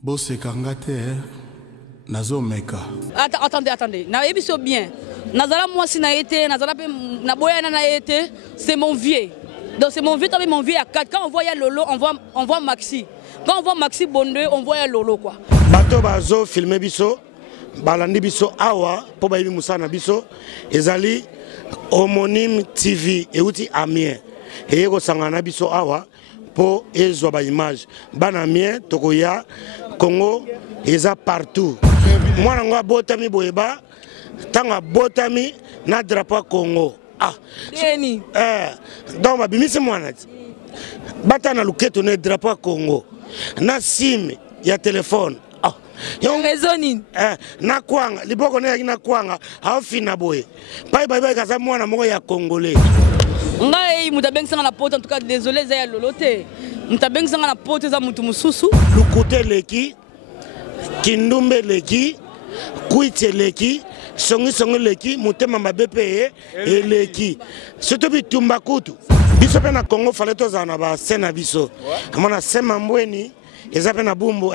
Bosse Kangate, Nazo Meka. Attendez. Naebiso bien. Nazala moi si na été, Nazala na boya na été, c'est mon vieux. Donc c'est mon vieux, mon vieux à 4. Quand on voit Lolo, on voit Maxi. Quand on voit Maxi Bondé, on voit Lolo quoi. Bato bazo filmer biso, balandi biso awa po bayibi musana biso, ezali homonyme TV euti Amien. Eyeko sangana biso awa po ezwa ba image. Bana Amien tokoya Congo eza partout. Mwana nga botami boyeba, tanga botami na drapeau Congo. Ah. Donc babimisi mwana. Bata na luketo na drapeau Congo. Na sim ya téléphone. Ah. Yon raisonine. Na kwanga, liboko na na kwanga, afina boye. Bye kaza mwana moko ya Congolais. Ngai mutabeng sanga na pote en tout cas désolé za ya lolote. Mutabeng sanga na pote za mutu mususu. Lukote leki, kindumbe leki, kuite leki, songi leki, mutema mabepe leki. Surtout bitumba kutu. Biso pe na Congo fallait tozana ba sena biso. Kamona sema mbweni, eza pe na bumbu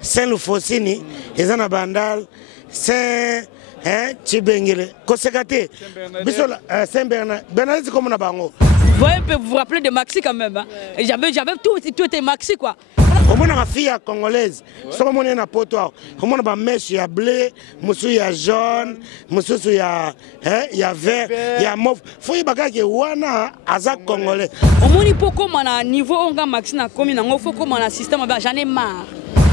Saint Lufosini, eza na bandal, Saint Chibengele, Kosekate. Biso Saint Bernard comme na bango. Vous vous rappelez de Maxi quand même hein? J'avais tout était Maxi quoi. Comment on a fille congolaise, si on est na poto, comment on a mèche ya blé, monsieur ya jaune, monsieur ya vert, ya mauve. Faut y bagarre que wana azak congolais. Au moins il faut comme on a niveau on a Maxi na commune, on faut comme on a système, j'en ai marre.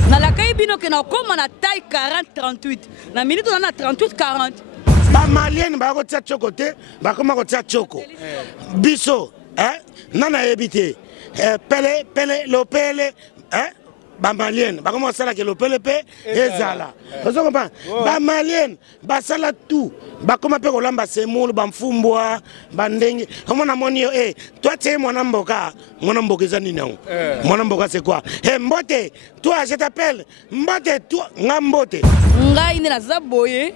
Na la kaibino que na comme on a taille 40-38, na minute on a 38-40. Ba malien ba ko tia chokote, ba koma ko tia choko. Biso, nana ebité. Pele lopele ba malien ba comment ça là que lopele pe ezala. Vous comprenez? Ba malien ba sala tout. Ba comment pe kolamba semulu ba mfumbwa ba ndenge. Comment na moni toi tu es mon mboka ezani non. Mon mboka c'est quoi? Mbote, toi je t'appelle Mbote toi ngambote. Ngai ni na zaboye.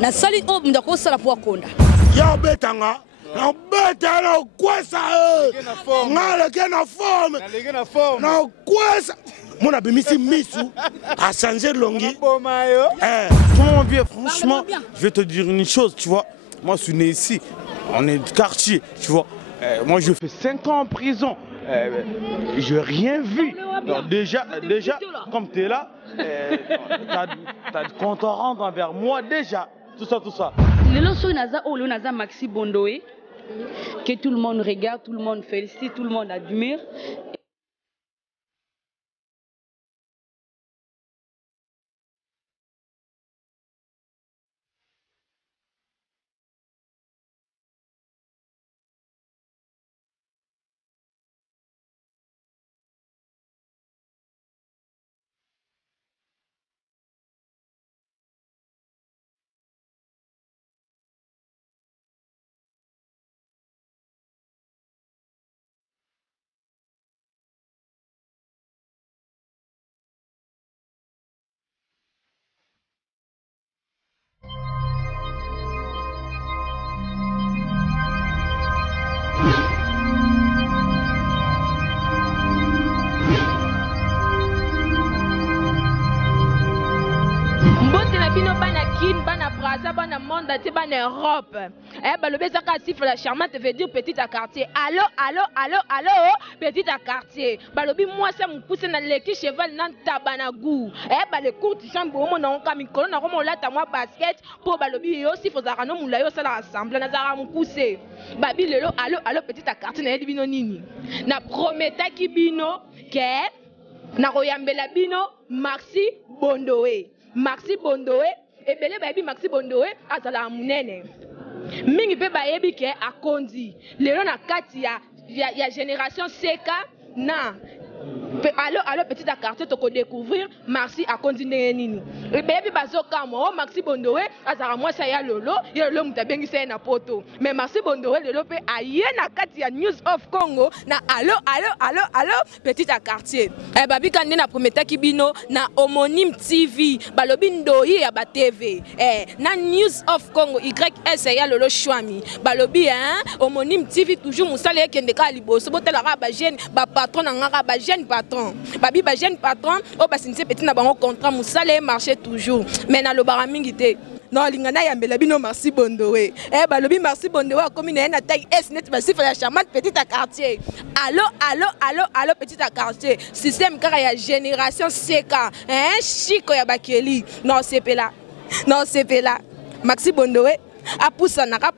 Na sali o ndako sala po akonda. Ya betanga. Na beta na kwesa ngala ke na forme na kwesa mon abimisi misu a changer longi. Mon vieux, franchement, je vais te dire une chose, tu vois. Moi, je suis né ici, on est de quartier, tu vois. Moi, je fais 5 ans en prison. Je n'ai rien vu. Donc, déjà, comme tu es là, tu as de compte à rendre envers moi déjà. Tout ça. Le loso naza Maxi Bondoé, que tout le monde regarde, tout le monde félicite, tout le monde admire. Bana monde en Europe. La charmante veut dire petit à quartier. Allô, petit à quartier. Balobi moi ça me pousse dans l'équipe cheval nan tabanagou. Le court chambre mon on comme micro na comme là ta moi basket pour balobi aussi faut zarano moula yo ça rassemble na zara me pousser. Babi lelo allô petit à quartier na bino nini. Na prometa ki bino ke na royambela bino Maxi Bondoé. Et belé baby Maxi Bondoé azala munene. Mingi pe bayebi ke akondi. Lelo na kati ya génération seka na allô petit à quartier toko découvrir Maxi akondi nini. Et baby bazoka mo Maxi Bondoé azala moi ça ya lolo mutabengi ça na poto. Mais Maxi Bondoé lelo pe aye na kati ya News of Congo na allô petit à quartier. Babi kande na prometa kibino na homonyme TV balobi ndoyi ya ba TV. Na News of Congo YS ya lolo Chouami. Balobi homonyme TV toujours musale kende ka liboso botela ba jeune ba patron na ngaka ba jeune patron. Babi ba jeune patron, oh ba sinise petit na bango contrat musale marché toujours. Mais na lo baramingi te. Non, lingana yambela bino merci Bondowe. Eh ba lobi merci Bondowe comme na taille S net ba sifa la charmante petite à quartier. Allô petite à quartier. Système car ya génération CK. Hein chico ya bakeli. Non c'est là. Non c'est là. Maxi Bondowe. Apusanaka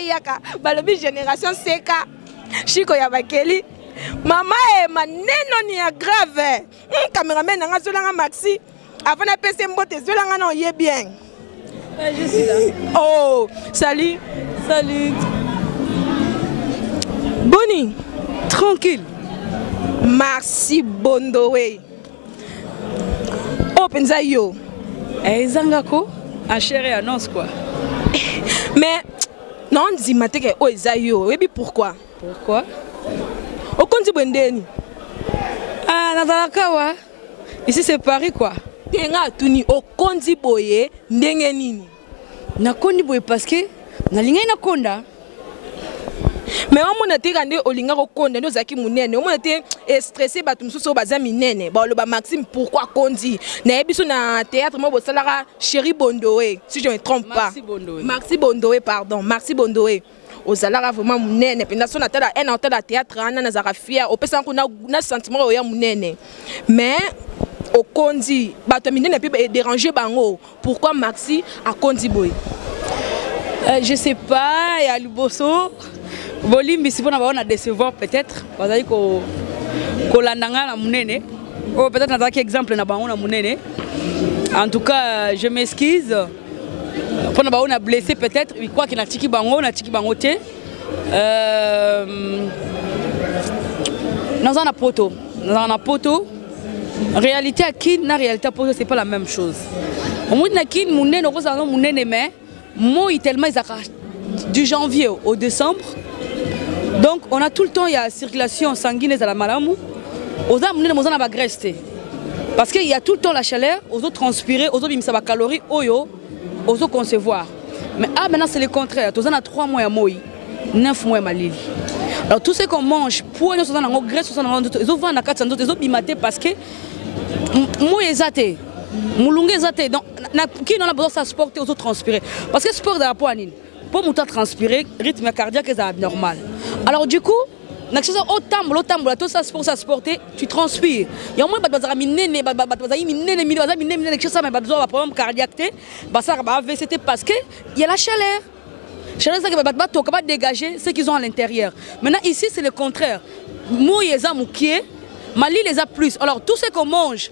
yaka balobi génération CK Chico ya bakeli mama maneno ni ya grave cameraman nanga zolanga Maxi avant na pese mbote zolanga na oye bien je suis là. Oh salut Boni tranquille merci Bondowe oh penza yo Zangako en chair et en os quoi. Mais non dis maté que oh Zayo et puis pourquoi au compte bondeni ah nazalaka ici c'est Paris quoi tenga tuni au compte boye ndenge nini na kondi boye parce que na linga na konda. Mais on a été rendu au linga au konde nous zaki munene on a été stressé ba tumsuso baza minene ba loba Maxime pourquoi kondi na ebiso na théâtre mo bosalara Chéri Bondowe si je me trompe pas Maxi Bondowe pardon Maxi Bondowe ozalara vraiment munene penda so na tala un hôtel à théâtre ana na zara fier au pesa na sentiment o ya munene mais au kondi ba to minene pe déranger bango pourquoi Maxi a kondi boy je sais pas ya Luboso Bolimbi si on a décevoir peut-être parce que landanga na munene ou peut-être na zaki exemple na bango na munene en tout cas je m'excuse pour na bango na blessé peut-être il croit qu'il na tiki bango te dans un poto réalité à qui na réalité poto c'est pas la même chose au moins na qui munene ko ça munene mais moi tellement ils du janvier au décembre. Donc on a tout le temps il y a circulation sanguine à la malamou. Aux hommes nous sommes en graisse parce qu'il y a tout le temps la chaleur, aux autres transpirer, aux autres ils me calories, aux autres concevoir. Mais maintenant c'est le contraire. Tous on a 3 mois à moi, 9 mois à Malili. Alors tout ce qu'on mange pour nous sommes en graisse, ils ont vendu à 400 autres, ils ont bimaté parce que moi exaté, moulungue exaté. Donc qui n'en a besoin de sporter, aux autres transpirer. Parce que sport dans la poignée. Pour me transpirer, rythme cardiaque est abnormal. Alors du coup, tout ça pour ça sporter, tu transpires. Il y a moins de problème cardiaque, c'était parce que il y a la chaleur. Chaleur ça que va dégager ce qu'ils ont à l'intérieur. Maintenant ici c'est le contraire. Moi les hommes qui Mali les a plus. Alors tout ce qu'on mange.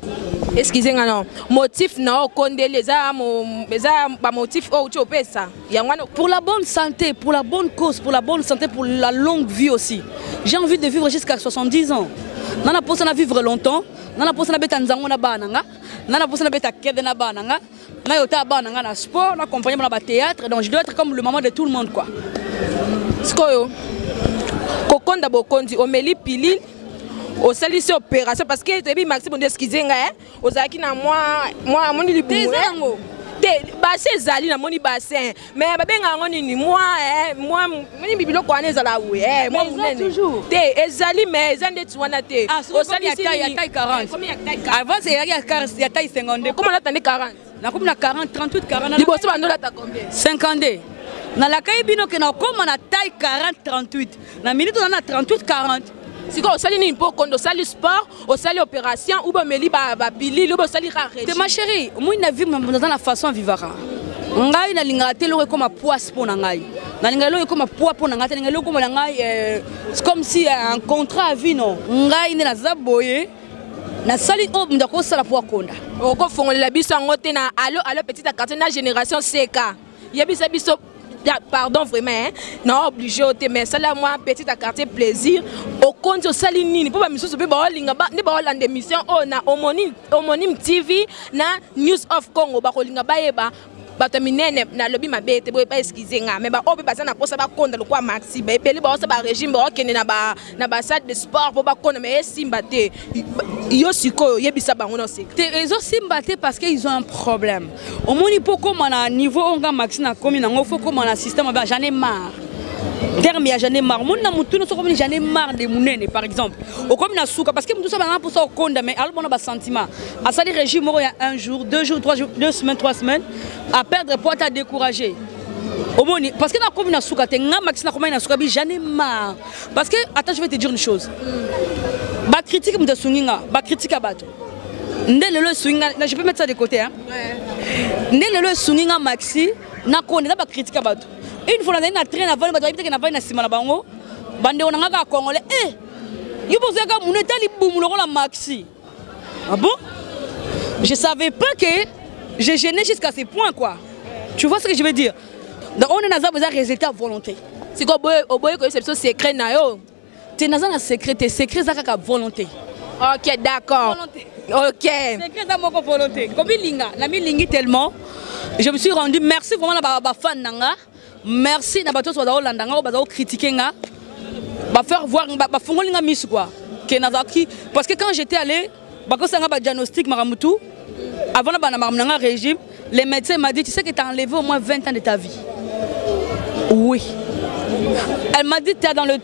Excusez-moi non. Motif non condé les motif ça. Pour la bonne santé, pour la bonne cause, pour la bonne santé, pour la longue vie aussi. J'ai envie de vivre jusqu'à 70 ans. Nana posa na vivre longtemps. Nana posa na beta nzango na bananga. Nana posa na beta kede na bananga. Na yota bananga na sport, na accompagner na théâtre. Donc je dois être comme le maman de tout le monde quoi. Skoyo. Kokonda bokondi omeli pilil. Au salut c'est opération parce que tu Maxime Bondowe excusez-moi aux aki na moi moni libumu te bassin zali na moni bassin mais babenga ngoni ni moi moni bibilo ko aneza la oui moi toujours te ezali mais ezande tu wana te au salut c'est ya taille 40 avant c'est ya taille 52 comment là t'en 40 na comme na 40 38 40 liboso bandola ta combien 52 na la kaibino ke na comme na taille 40 38 na minute on a 38 40. Si on sali ni pour qu'on sali sport, on sali opération ou bien meli ba pili, ou bien sali raré. Ma chérie, moi na vie dans la façon vivre. Ngai na linga telo comme poids pour ngai. Na linga lo comme poids pour ngai, na linga lo comme ngai c'est comme si un contrat à vie non. Ngai na zaboye. Na sali o ndako sala pour konda. O ko fongolela biso ngote na allo petite quartier na génération CK. Yebisa biso pardon vraiment hein? Non obligé mais ça là moi petit à quartier plaisir au compte au salinini pour pas me soucier ba linga ba ne ba la émission on a homonyme TV na News of Congo ba linga ba yeba bato minene na lobby mabete boy pas excuser nga mais ba obe baza na posa ba konda lokwa Maxi ba epeli ba osa ba régime ba okene na ba salle de sport pour ba konda mais simba te yo siko yebisa bango no sik te ezo simba te parce que ils ont un problème au moni poko mana niveau onga Maxi na komi na ngofo comme na système ba j'en ai marre terme ya j'en ai marre mon na mutu no so comme j'en ai marre de munene par exemple au comme na souka parce que mutu ça ba pour ça konda mais alors bon ba sentiment à ça les régime il y a 1 jour 2 jours 3 jours 2 semaines 3 semaines à perdre poids à décourager au bon parce que na comme na souka te nga maxina comme na souka bi j'en ai marre parce que attends je vais te dire une chose ba critique mutu sunginga ba critique abato ndele le swinga je peux mettre ça de côté hein ndele le sunginga maxi na konda ba critique abato. Une fois on a train avant bato ibiteke na vai na sima na bango bande on nga congolais yo posé ka muneta li bumulo la maxi ah bon je savais pas que j'ai gêné jusqu'à ce point quoi tu vois ce que je veux dire donc on est dans un résultat volonté c'est quoi au boy que c'est secret na yo tu dans un secret ça volonté ok d'accord ok secret ça moko volonté comme linga la mi lingi tellement je me suis rendu merci vraiment la ba fan nanga. Merci na bato so Hollanda nga ba critiquer nga ba faire voir ba fongolinga miss quoi que nazaki parce que quand j'étais allé ba ko sanga ba diagnostic maramutu avant na bana maramnanga régime les médecins m'a dit tu sais que tu as enlevé au moins 20 ans de ta vie. Oui. Elle m'a dit tu es dans le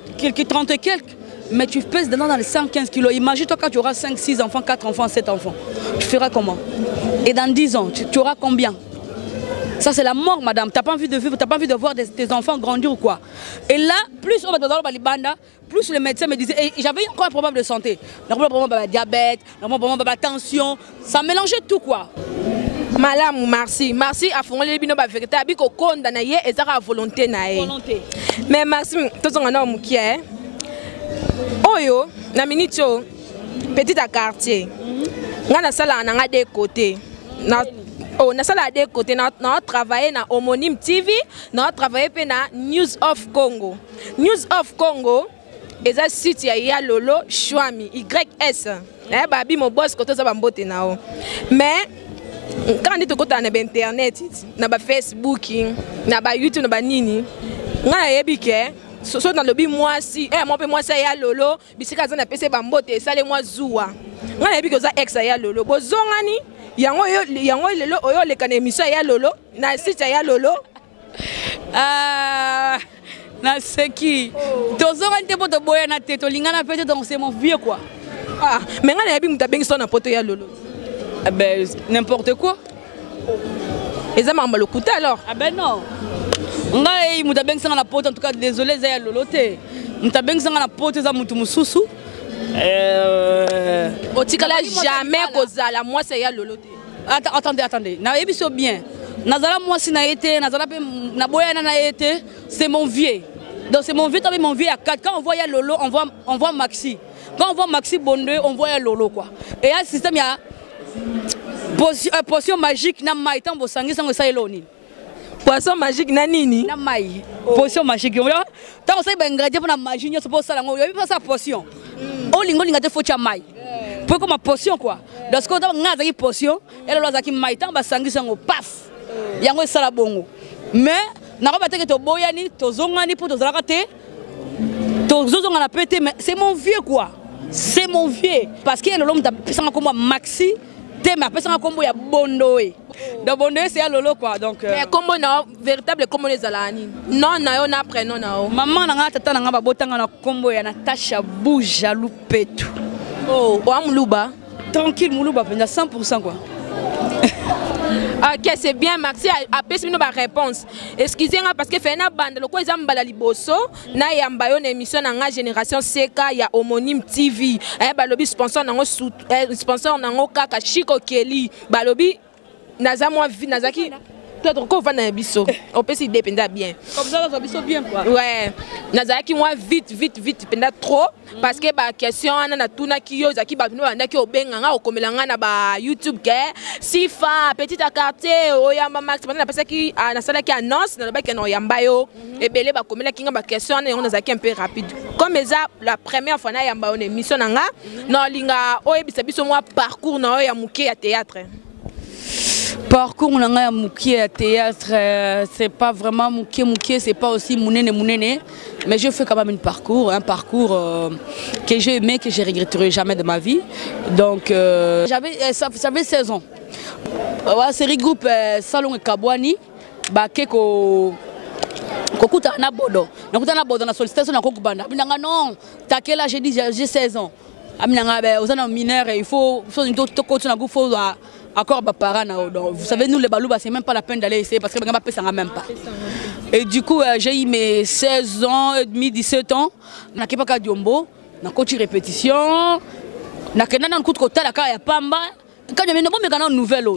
30 et quelques mais tu pèses dedans dans les 115 kilos. Imagine toi quand tu auras 5 6 enfants, 4 enfants, 7 enfants. Tu feras comment? Et dans 10 ans, tu auras combien? Ça c'est la mort madame, t'as pas envie de vivre, t'as pas envie de voir tes enfants grandir ou quoi. Et là, plus on va dans le Balibanda, plus les médecins me disaient, et j'avais encore un problème de santé. Un problème de diabète, un problème de tension, ça mélangeait tout quoi. Madame, merci. Merci à fond les bino ba vérité abi ko konda na ye ezaka volonté na ye. Volonté. Mais merci to zonga na mukie. Oyo na minito petit à quartier. Ngana sala na nga de côté. Na on a ça là des côtés, on a travaillé dans Homonyme TV, on a travaillé dans News of Congo. News of Congo, et ça site ya Lolo Chouami YS. Eh babi mon boss côté ça va mbote nao. Mais quand on est côté na internet, na ba Facebook, na ba YouTube, na ba nini, ngana yebike so dans le bi moi si moi pe moi ça ya Lolo, bisika za na pese ba mbote ça les moi zuwa. Ngana yebike za ex ya Lolo, bozongani yango lelo oyo le kana émission ya Lolo na site ya Lolo na seki tozonga nte poto boya na teto lingana pete donc c'est mon vieux quoi mais ngana yabi muta bengi sona poto ya Lolo ben n'importe quoi eza mamba le couteau alors ben non ngai muta bengi sanga na poto en tout cas désolé za ya Lolo te muta bengi sanga na poto za mutu mususu otikala jamais kozala moi c'est ya Lolo. Attendez. Na ebiso bien. Nazala moi si na été, nazala pe na boya na été, c'est mon vieux. Donc c'est mon vieux, t'as mon vieux à 4. Quand on voit ya Lolo, on voit Maxi. Quand on voit Maxi Bondé, on voit ya Lolo quoi. Et il y a un système, il y a potion magique na mai tambo sangi sango sa eloni. Poisson magique na nini? Na mai. Potion magique. Tant on sait ben ingrédient pour na magie, on se pose ça là. Il y a pas ça potion. On linga te faut mai. Pour comme potion quoi. Parce que on a une potion, et là zaki mai tamba sangi sango paf. Yango sala bongo. Mais na ba teke to boyani to zongani pour to zalakate. To zozonga na pété mais c'est mon vieux quoi. C'est mon vieux parce que l'homme t'a pesanga comme Maxi. Mais personne combo ya bondoé. Donc bondoé c'est à Lolo quoi donc mais combo na véritable combo les alani. Non na yo na prénom na yo. Maman na nga tata na nga ba botanga na combo ya Natasha Bouja Lupetu. Oh, o amuluba. Tranquille muluba penza 100% quoi. Ok, c'est bien, merci. Après, nous avons réponse. Excusez-moi parce que fait une bande. Le quoi ils ont balali bosso. Na yamba une émission dans la génération CK ya Homonyme TV. Balobi sponsor nango sponsor nango kaka Chico Kelly. Balobi nazamwa vi nazaki. Toi trop va na biso. On peut s'y dépendre bien. Comme ça ça biso bien quoi. Ouais. Nazaki moi vite penda trop parce que ba question ana na tuna kiyo zaki ba bino andaki obenga nga okomelanga na ba YouTube ke sifa petit à quartier oyamba max na pesa ki na sala ki annonce na ba ke no yamba yo ebele ba komela kinga ba question ana on zaki un peu rapide comme ça la première fois na yamba on émission nga na linga oyebisa biso moi parcours na ya muke ya théâtre. Parcours na Mouké à théâtre, c'est pas vraiment Mouké, c'est pas aussi Mounene, mais je fais quand même un parcours que j'ai aimé, que je regretterai jamais de ma vie. Donc j'avais 16 ans. C'est regroupe Salon et Kabouani, Keko Kokuta na bodo. Nakuta na bodo na sollicitation na kokubanda. Abinanga non. T'as quel âge? J'ai dit j'ai 16 ans. Abinanga ben aux mineurs il faut une autre coach na faut accord ba parents na. Vous savez nous les balouba c'est même pas la peine d'aller essayer parce que ben pas ça même pas. Et du coup j'ai eu mes 16 ans et demi 17 ans na kepaka diombo na coach répétition na kenana na kota la ka ya pamba quand je me demande mais quand nouvelle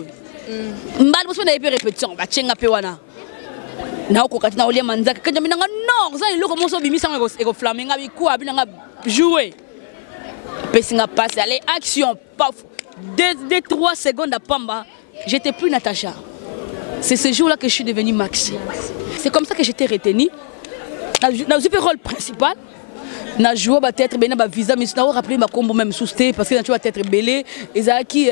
mbali boso na répétition ba tchenga pe wana. Na okokati na olia manzaka kanja minanga non za iloko moso bimisa ngo flamenga biku abinanga jouer pesinga passe allez action paf 2-3 secondes à pamba j'étais plus Natacha. C'est ce jour-là que je suis devenue Maxi. C'est comme ça que j'étais retenue dans le rôle principal. Na joué peut-être ben na visa mais na rappeler ma combo même sousté parce que na tu vas être belé ezaki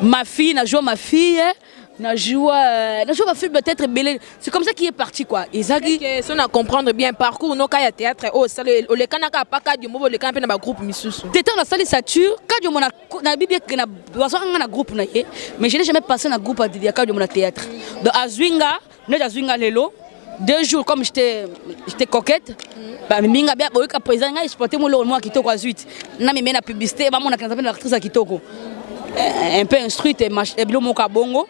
ma fille na joué ma fille na joué ma fille peut-être belé c'est comme ça qu'il est parti quoi ezaki si on a comprendre bien parcours no kaya théâtre oh ça le kanaka pas ka du mot le kanaka na groupe misusu t'étais dans la salle sature ka du mona na bibi na baso na groupe na ye mais je n'ai jamais passé na groupe de ka du mona théâtre de Azwinga ne Azwinga lelo 2 jours comme j'étais coquette bah minga bien boyka président nga exporter mo lo moi kitoko à 8 na meme na publicité ba mona kanza l'actrice à kitoko un peu instruite et bilo moka bongo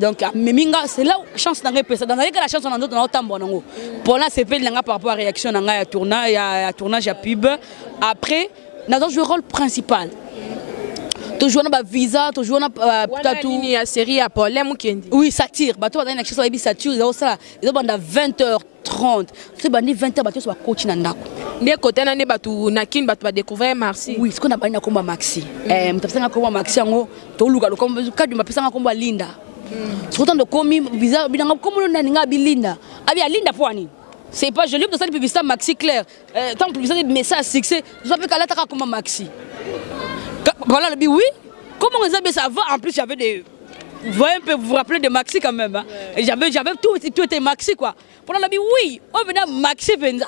donc minga c'est là chance na pesa dans la chance on a d'autres na otambo nango pour là c'est fait nga par rapport à réaction nga ya tournage ya pub après na dans jouer rôle principal toujours na visa toujours na tout la série à Paulin Mukendi oui satire bato ba na chose ba satire ça ils banda 20h30 c'est bandi 20h bato ba coach na ndako ne côté na ne bato na kin bato ba découvrir Maxi oui ce qu'on a ba na komba Maxi mtapesanga komba Maxi ngo to luka lo komba kadu mapesanga komba Linda surtout de komi visa binanga komo na ninga bilinda abi Linda poani c'est pas joli de ça publicité Maxi clair tant publicité message succès je peux kala ta komba Maxi. Voilà le oui. Comment on a ça va en plus j'avais des vous voyez un peu vous rappelez de Maxi quand même hein? Et j'avais tout était Maxi quoi. Pour la oui, on venait Maxi Venza.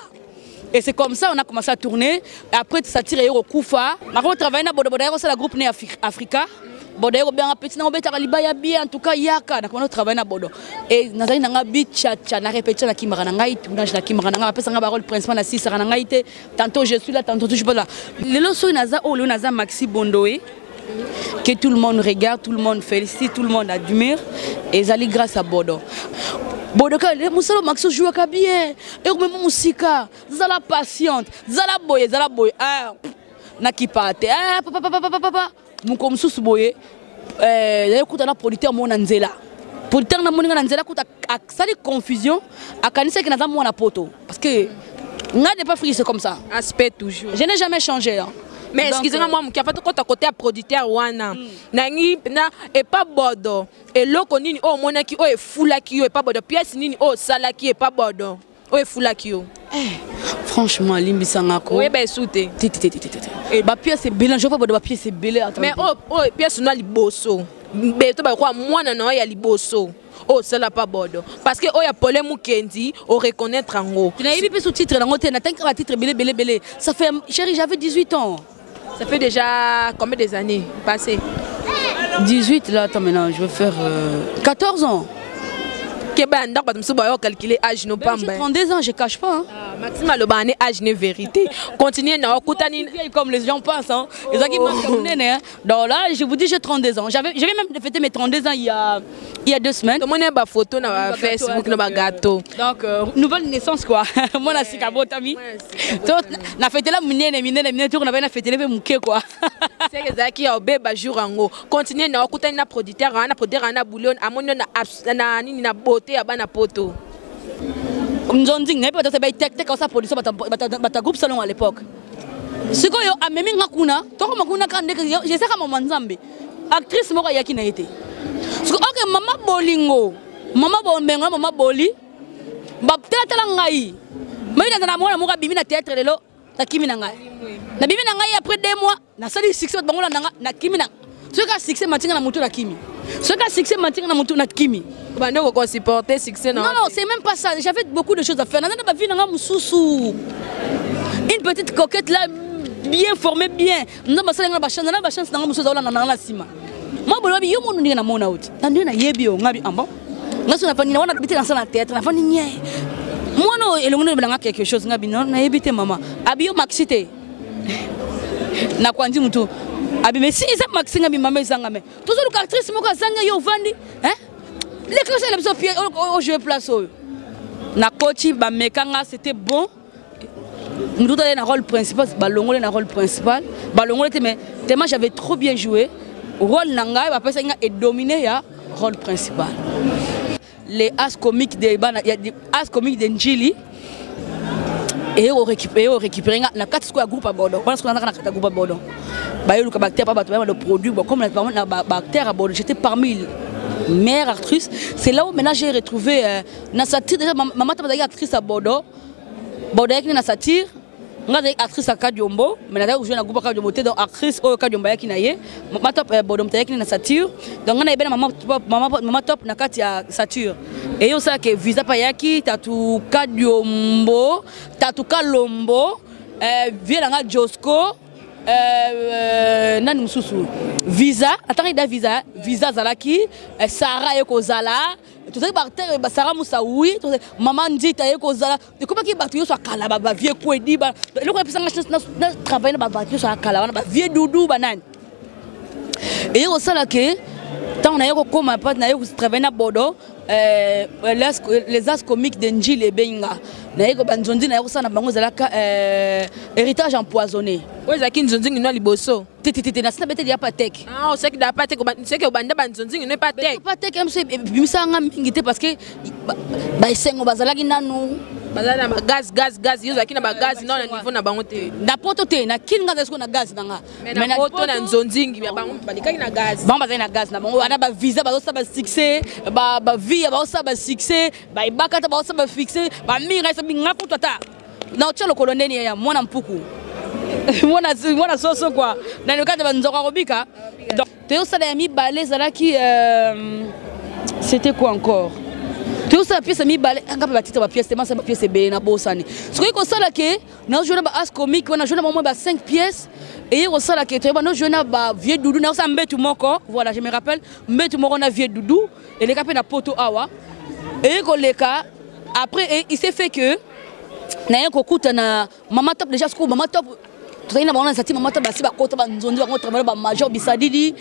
Et c'est comme ça on a commencé à tourner et après ça tirer au Koufa. On travaille na bodo c'est la groupe né Africa. Bodo bien petit na obeta libaya bien en tout cas yaka na on travaille na bodo. Et nazali na beach cha na répétition na kimara na ngai tournage na kimara na pesa nga rôle principal na 6 na ngai te tantôt je suis là tantôt je suis pas là. Le loso naza o le naza Maxi Bondoé que tout le monde regarde, tout le monde félicite, tout le monde admire et zali grâce à Bodo. Bodo ka le musalo Maxi joue ka bien et même musika zala patiente zala boye ah na kipate ah papa muko mususu boye yakuta na producteur mona nzela producteur na moninga na nzela kuta sali confusion akanisa que naza mona poto parce que n'a pas frissé comme ça aspect toujours je n'ai jamais changé hein. Mais excusez-moi moi qui a fait côté producteur wana nangi na et pas bodo et loko nini o mona ki o e fula ki o e pas bodo pièce nini o sala ki e pas bodo o e fula ki o franchement limbisanga ko oui ben souté et ba pièce c'est belé je pas bodo ba pièce c'est belé mais o pièce na liboso be to ba kwa mwana na ya liboso oh cela pas bodo parce que oh ya Paulin Mukendi au reconnaître en haut tu n'as pas sous-titre dans hôtel n'attends pas titre belé ça fait chérie j'avais 18 ans. Ça fait déjà combien des années passées? 18 là, attends maintenant, je vais faire 14 ans. J'ai 32 ans, je cache pas. Hein. Maxime Alobane, âge n'est vérité. Continuez à comme les gens pensent. Hein. Donc là, je vous dis, j'ai 32 ans. J'avais même fêté mes 32 ans il y a 2 semaines. Tout le monde a une photo sur Facebook, un gâteau. Donc, nouvelle naissance quoi. Moi, je suis Kabotami. On a fêté la minée, on a fêté les mouquets quoi. C'est ça qui a un jour en haut. Continuez à écouter un producteur, un producteur, un bouillon, un beauté à bana poto. Mzonding n'est pas de se tech comme ça production bata groupe salon à l'époque. Ce que yo amemi ngakuna, to ko makuna kan de je sais comment Nzambe. Actrice moko yaki na été. Ce que OK mama bolingo, mama bombenga mama boli. Ba tela ngai. Mais na mona moka bimi na théâtre lelo, na kimi na ngai. Na bimi na ngai après 2 mois, na sali succès bangola na kimi na. Ce que succès matinga na mutu na kimi. Ce que succès matinga na mutu na kimi. Bah non, on supporter succès non. Non, c'est même pas ça. J'avais beaucoup de choses à faire. Une petite coquette là, bien formée, bien. Moi, je suis Moi non, et le monde a quelque chose, non, na évité maman. Abio maxité. Na kwandi mutu. Abi mais si ça maxi ngabi maman zangame. Tout le actrice moko zanga yo vandi, hein? Les classes les besoin pied au jeu place. Na coach ba mekanga c'était bon. Nous avons un rôle principal, Balongo a un rôle principal. Balongo mais tellement j'avais trop bien joué. Rôle nanga après ça est dominé ya rôle principal. Les as comiques de Bana, il y a des as comiques de Njili et on récupère na 4 square groupe à Bordeaux. Parce qu'on a un groupe à Bordeaux. Bah yo bactère pas le produit comme la bactère à Bordeaux. J'étais parmi les meilleures actrices. C'est là où maintenant j'ai retrouvé Nassatire déjà maman t'as actrice à Bordeaux. Bordeaux qui Nassatire. On a des actrices à Kadiombo, mais là où je suis dans le groupe Kadiombo, donc actrice au Kadiombo qui naie, maman top Bordeaux qui na Sature, donc on a bien maman top na Katia Sature. Et on sait que visa payaki, tatu Kadiombo, tatu Kalombo, via la Josco, nani mususu, visa, attends il a visa Zalaki, Sarah et Kozala. Tout ça bactère Sarah Moussaoui, maman dit taille kozala. De comment qui bactère soit kalaba ba vieux kwedi ba. Le quoi pisa na travailler na bactère soit kalaba na vieux doudou banane. Et au ça là que tant on a eu comme un pote na eu travailler na Bordeaux les as comiques de Njili et Benga. Na eu banzondi na eu ça na bango zalaka héritage empoisonné. Oui, ça qui nous dit nous liboso. Titi na ça bête il y a pas tech. Ah, on sait que pas tech, c'est que banda banzondi nous pas tech. Pas tech MC bimisa nga ngité parce que ba isengo bazalaki nanu. Bazala na gaz yo zakina ba gaz non na niveau na bango te. Na poto te na kinga zesko na gaz nanga. Mais na poto na nzondingi ba bango balikaki na gaz. Ba bazali na gaz na bango ana ba visa ba so ba succès ba vie ba so ba succès ba ibakata ba so ba fixer ba mira ça binga poto ta. Na ochelo koloneni ya mwana mpuku. Mwana soso quoi. Na le cadre ba nzoko robika. Donc te ça la mi balé ça là qui c'était quoi encore? Tout ça pièce mi balé anga ba titre ba pièce tellement ça pièce be na bosani. Ce que ça là que na jouer ba as comique on a joué moment ba 5 pièces et on ça là que tu ba no jouer na ba vieux doudou na ça mbetu moko voilà je me rappelle mbetu moko na vieux doudou et les capé na poto awa et koleka après il s'est fait que na yako kuta na maman top déjà ce maman top tout ça na ba na maman top ba si ba kota ba nzondi ba travailler ba major bisadidi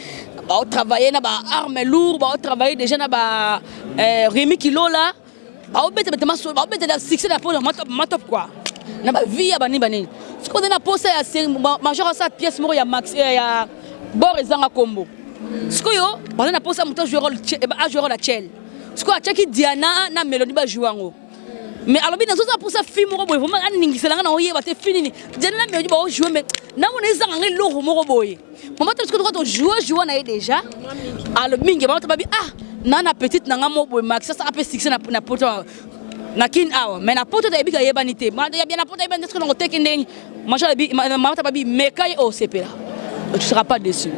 ba travailler na ba armes lourdes ba travailler déjà na ba Rémi Kilo là ba obete betema so ba obete da succès na pour maman top quoi na ba vie ya bani ce qu'on a posé à major ça pièce moko ya max ya bord ezanga combo ce que yo ba na posé muto jouer rôle a jouer la chel ce qu'on a check Diana na Mélodie ba jouer ngo. Mais alors bien dans ça pour ça film roboy vraiment aningi c'est là na oye ba te fini Diana na Mélodie ba jouer mais na on est zanga lo roboy maman parce que tu jouer na déjà alors mingi ba ba ah na petite na ngamo boy max ça appelle succès na poto na kin awa mais na poto da biga yebanité ma ya bien na poto yebanité que on teke ndeni machin bi maman ta babi mekai au CP là tu seras pas déçu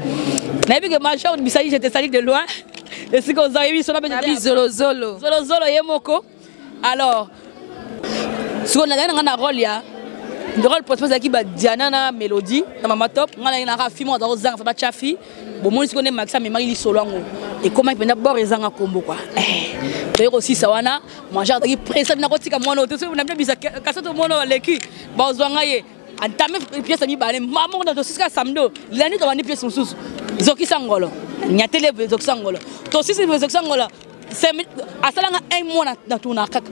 na biga machin bisali j'étais sali de loin et c'est qu'on a eu sur la bête zolo yemoko alors ce qu'on a un rôle ya le rôle pour ça qui ba Diana na Mélodie na Mama Top on a un film dans Zang ba chafi bon moi ce qu'on est Maxa mais Marie Solongo et comment il peut d'abord les Zanga combo quoi d'ailleurs aussi ça wana moi j'ai qui pressé na kotika mwana tout ça on a bien bisa kasa to mwana leki ba zwanga ye antame pièce mi balé maman dans ce cas samedi l'année to wani pièce mususu zoki sangolo nyatele zoki sangolo to sisi zoki sangolo c'est asalanga un mois dans ton arc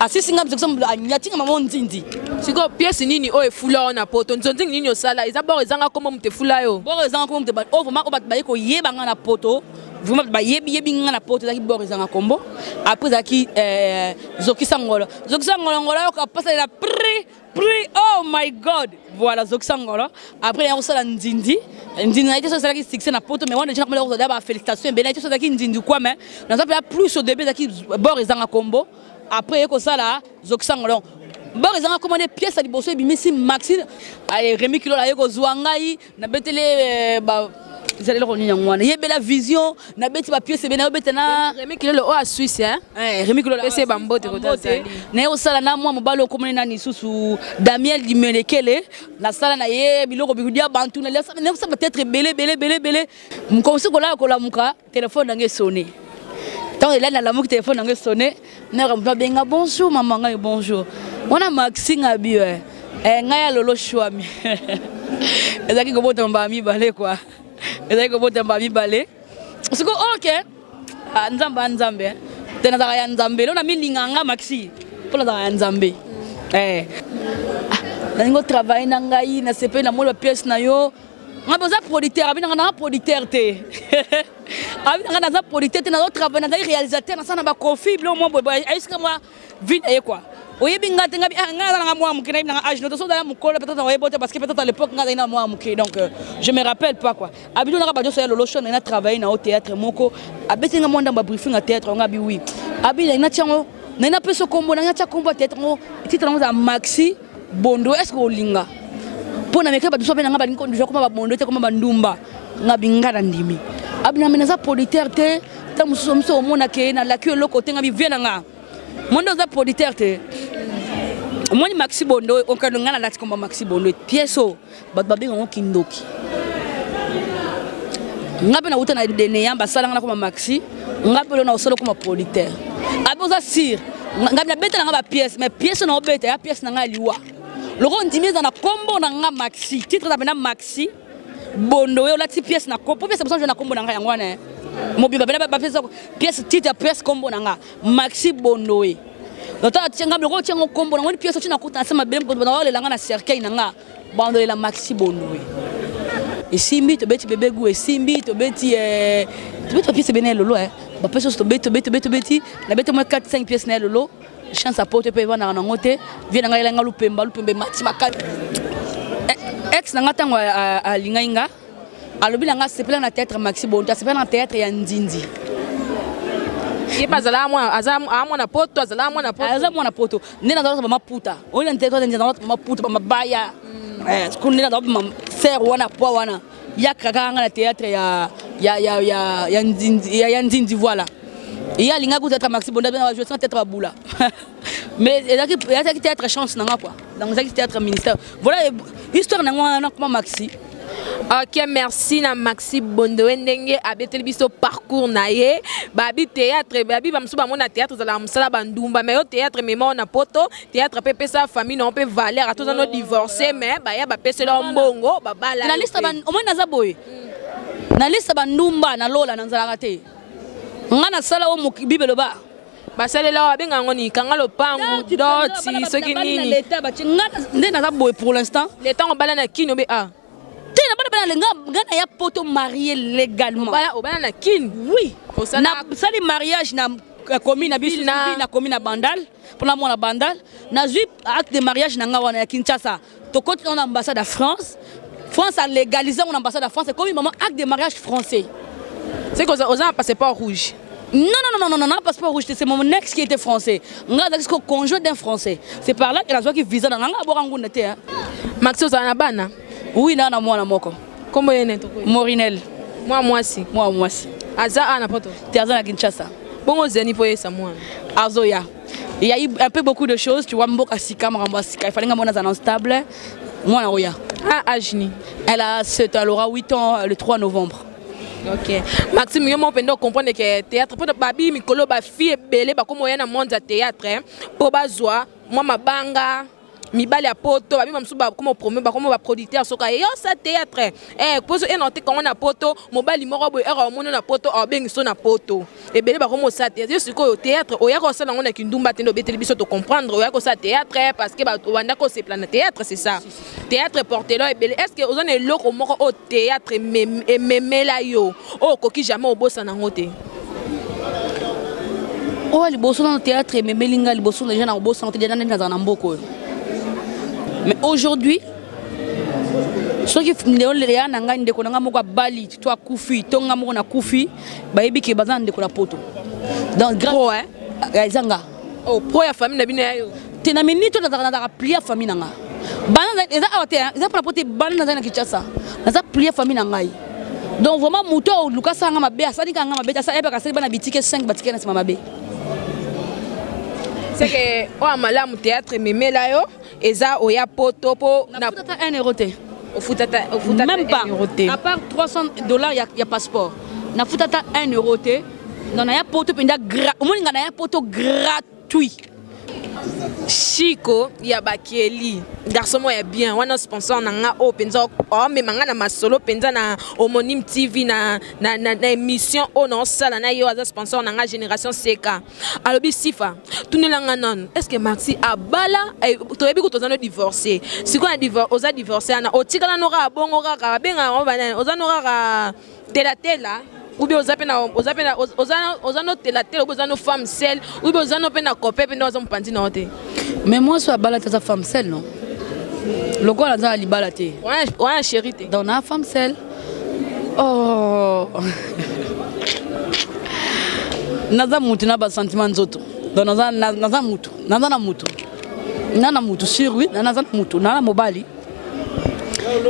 asisi ngam zoki anyatinga maman nzindi siko pièce nini o efula na poto nzonzi nini osala ezabord ezanga comme mute fula yo bord ezanga comme mute o vraiment o bat ba ko yeba nga na poto vraiment ba yebi nga na poto zaki bord ezanga kombo après zaki zoki sangolo ngolo ko passer la pri oh my god voilà zoki sangolo après on sala nzindi na été ça qui succès na poto mais on déjà comme le ba félicitations ben été ça qui nzindi quoi mais on a plus au début zaki bord ezanga kombo après ko sala zoki sangolo bon ils ont commandé pièces à liboso et bimisi Maxine ay Rémi Kilo la yeko zwangai na betele ba zali le konya ngwana yebe la vision na beti ba pièces be na betena Rémi Kilo le o a Suisse hein Rémi Kilo la c'est bambote ko tazali na yo sala na moi mobalo commandé na nisusu Daniel Dimelekele na sala na ye biloko bikudia bantu na ça peut être belé mkonsi ko la muka téléphone na nge sonné Tant il a l'amour téléphone a sonné, benga bonjour maman bonjour. On a Maxime abi ngaya lolo chouami. Ezaki ko botomba mi balé quoi. Ezaki ko botomba mi balé. C'est OK. Nzamba nzambe. Tena za ya nzambe. On a mis linganga Maxi. Pour la za nzambe. Nango travail na ngai na CP na mo pièce na yo. On a besoin de producteur, on a un producteur. On a un producteur, on a un travail, on a un réalisateur, on a un conflit, on a un vide et quoi. Oui, bien, on a parce que peut-être à l'époque, on a donc je me rappelle pas quoi. Habitude, on a travaillé au théâtre, moko. Habitude, on a briefing au théâtre, on a dit oui. Habitude, on a peu ce combo, on a un combo théâtre, titre Maxi Bondo, est-ce que linga? Pour na mekaba duso benanga balingo ndio koma babondo te koma bandumba ngabinga ndimi abina menaza producteur te ta muso mona ke na la que le côté ngabi vienanga mondo za producteur te moni Maxi Bondo on ka ngana lati koma Maxi Bondo pieso bat babinga ngo kindoki ngabe na uta na dene yamba sala ngana koma Maxi ngabe na osolo koma producteur aboza sir ngabe na beta ngaba pièce mais pièce na obeta ya pièce na ngaliwa. Le rond dimise dans la combo na Maxi titre d'abena Maxi Bondo et la pièce na combo pièce ça na combo na ngwana mo bi babela ba pièce titre pièce combo na Maxi Bondo et donc tianga le rond tianga combo na pièce tu na kuta sama bem ko na wale na cercueil na Bondo et la Maxi Bondo et simbi to beti bébé go et simbi to beti pièce benel lolo ba pièce to beti na beti mo 4 5 pièces na lolo chance à porter peut vendre en ngote vient nga ilenga lupemba mati makali ex nga tango a lingainga alobi nga sepela na théâtre Maxi Bondo sepela na théâtre ya Ndindi yepazala amwa na poto azala amwa na poto nena ndo ba puta ona théâtre Ndindi ndo ba puta ba mabaya kunina ndo ba ser wana po wana yakaka nga na théâtre ya Ndindi voilà. Il y a l'inga que Maxi Bondo bien jouer sans théâtre boula. Mais il y a théâtre chance nanga quoi. Dans un théâtre ministère. Voilà histoire nanga comment Maxi. OK, merci na Maxi Bondo ndenge abetel biso parcours naye. Babi théâtre, babi bamsu ba mona théâtre za la msala bandumba mais au théâtre mais on a poto, théâtre peut sa famille on peut valer à tous nos divorcés mais ba ya ba pese lo mbongo ba bala. Na liste ban au moins na zaboy. Na liste bandumba na lola na nzala te. Ngana sala o mukibibelo ba basalela benga ngoni kanga lopangu doti soki nini l'état ba ngana ndena za boy pour l'instant l'état on bala na kino be a te na bana ngana ya poto marié légalement bala o bala na kin oui na sali mariage na commune na biso na commune na Bandal pour la mona Bandal na zui acte de mariage na ngawana ya Kinshasa to côté on ambassade de France a légalisé mon ambassade de France c'est comme maman acte de mariage français. C'est que on a un passeport rouge. Non, passeport rouge, c'est mon ex qui était français. On a un conjoint d'un français. C'est par là que la joie qui vise dans l'Angaborangoun. Maxi Ozanabana. Oui, non, moi, na moko. Comment est-ce Morinel. Moi aussi. Aza a n'importe où. Tu es à Kinshasa. Bon, aux amis pour ça, moi. Azoya. Il y a eu un peu beaucoup de choses. Tu vois, Mboka Sika, Marambasika. Il fallait que je sois stable. Moi, Naoya. Ah, Ajni. Elle aura 8 ans le 3 novembre. OK. Maxime, yo mo pendo comprendre que théâtre pour babi mikolo ba fille belé ba comme na monde théâtre pour bazwa moi mabanga mibali ya poto babi mamsu ba comme promet ba comme ba producteur soka yo ça théâtre pose et noter quand on a poto mobali moko bo era mono na poto o bengi so na poto et belé ba comme ça théâtre siko théâtre o ya ko ça na kindumba tendo beteli biso to comprendre o ya ko ça théâtre parce que ba wanda ko c'est plan théâtre c'est ça théâtre portelo et belé est-ce que ozone loko moko au théâtre memela yo o koki jamais o bossa na ngote oh les bossons dans le théâtre memelinga les bossons les gens na bossa na tena na mboko. Mais aujourd'hui, ceux qui font les gens n'engagent pas de bali, toi kufi, tonga mo na kufi, ba yebi ke bazan de ko la poto. Donc grand ouais, zanga. Oh pro ya famille na bina yo. Tena minute na za plier famille nanga. Bana eza awote, eza pour porter bana na Kinshasa. Na za plier famille nanga. Donc vraiment muto luka sanga mabe, asali kanga mabe, asa eba kasali bana bitike 5 batike na sima mabe. C'est que o amala mu théâtre memela yo eza oya poto po na futata 1 euro te o futata même pas à part $300 il y a passeport na futata 1 euro te Donc na ya poto penda omoni nga na ya poto gratuit. Chico ya Bakieli garçon moi est bien wana sponsor na nga o penza o me manga na masolo penza na homonyme TV na émission o na sala na yo as sponsor na nga génération CK alobi sifa tunelanga non est-ce que Maxi abala to yebi ko tozano divorcer si ko na divorce divorcer na otikala no ka bongo ka benga o bana ozano ka tela ou bien ozano tela ou ozano femme seule ou bien ozano pena copé pena ozamo pandi na ote. Mais moi soit balate sa femme seule non. Le gars là li balate. Ouais chérie té. Dans na femme seule. Oh. Naza mutu na ba sentiment nzoto. Donc naza mutu. Nana mutu sur oui, naza mutu, nana mobali.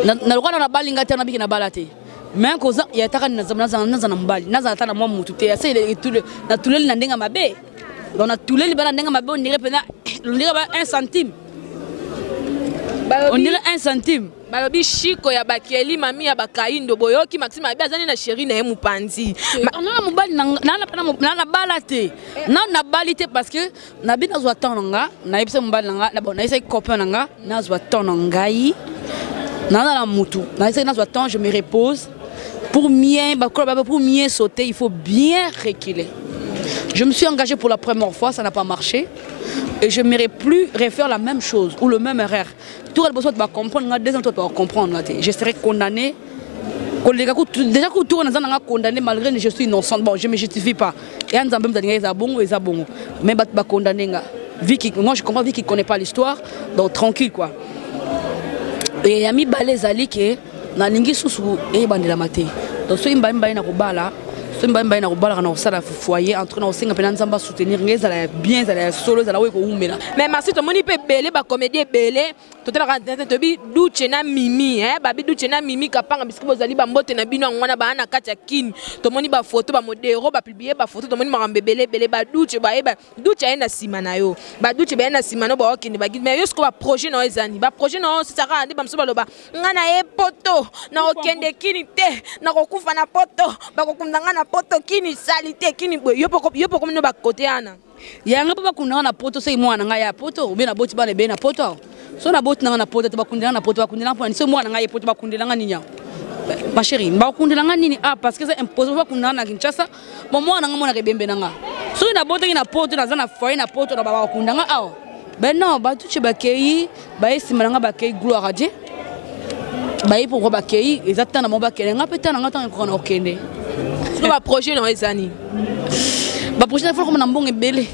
Na le gars na bali ngate na biki na balate. Mais quand il y a ta mbali naza ta na mwa mutu te asa na tuleli na ndenga mabe donc na tuleli bana ndenga mabe on dirait pena on dirait 1 centime on dirait 1 centime balobi Chico ya Bakieli mami ya Bakaindo boyoki Maxime abi azani na chérie na ye mupanzi na mobali na balate na balite parce que na bina zo attendre na yebisa mobali nga bon na essaye copain nga na zo attendre ngai na mutu na essaye na zo attendre je me repose. Pour mieux sauter, il faut bien reculer. Je me suis engagée pour la première fois, ça n'a pas marché. Et je n'aimerais plus refaire la même chose ou le même erreur. Tout le monde va comprendre, deux ans, tu vas comprendre. Je serai condamnée. Déjà que tout le monde est condamné malgré que je suis innocente. Bon, je ne me justifie pas. Et on a bon. Mais je suis condamné. Moi, je comprends, vu qu'il ne connaît pas l'histoire. Donc, tranquille, quoi. Et il y a mis balais à l'Ike. Na lingi susu e bandela mate donc so imba na kobala so imba na kobala na osala foyer entre na osenga pena nzamba soutenir ngeza la bien za la solo za la weko umela mais merci to moni pe belé ba comédie belé to tala ka to bi duche na mimi babi duche na mimi kapanga bisiki bozali ba mbote na bino ngwana ba na kati ya kini to moni ba photo ba modero ba publier ba photo to moni makambe belé ba duche ba duche ena sima na yo ba duche ba ena sima no ba okini ba gid mais yo sko ba projet no ezani ba projet no si saka andi ba mso ba loba ngana e poto na okende kini te na kokufa na poto ba kokundanga na poto kini salite kini yo poko mino ba kote ana yanga papa kunanga na poto sei mwana nga ya poto ube na boti bale be na poto so na boti na poto te bakundela na poto bakundela mpona so mwana nga ye poto bakundela nga ninya ma chérie bakundela nga nini parce que c'est impossible bakundela na Kinshasa mo mwana nga mona ke bembe na nga so na boti na poto na zana foyer na poto na ba bakundanga awa ben non ba tuche bakei ba esima nga bakei gloire à Dieu bayi pour bakei exactement mo bakei nga peta nga tant ko na okende so ba projet no ezani ba projet na comme na mbonge belé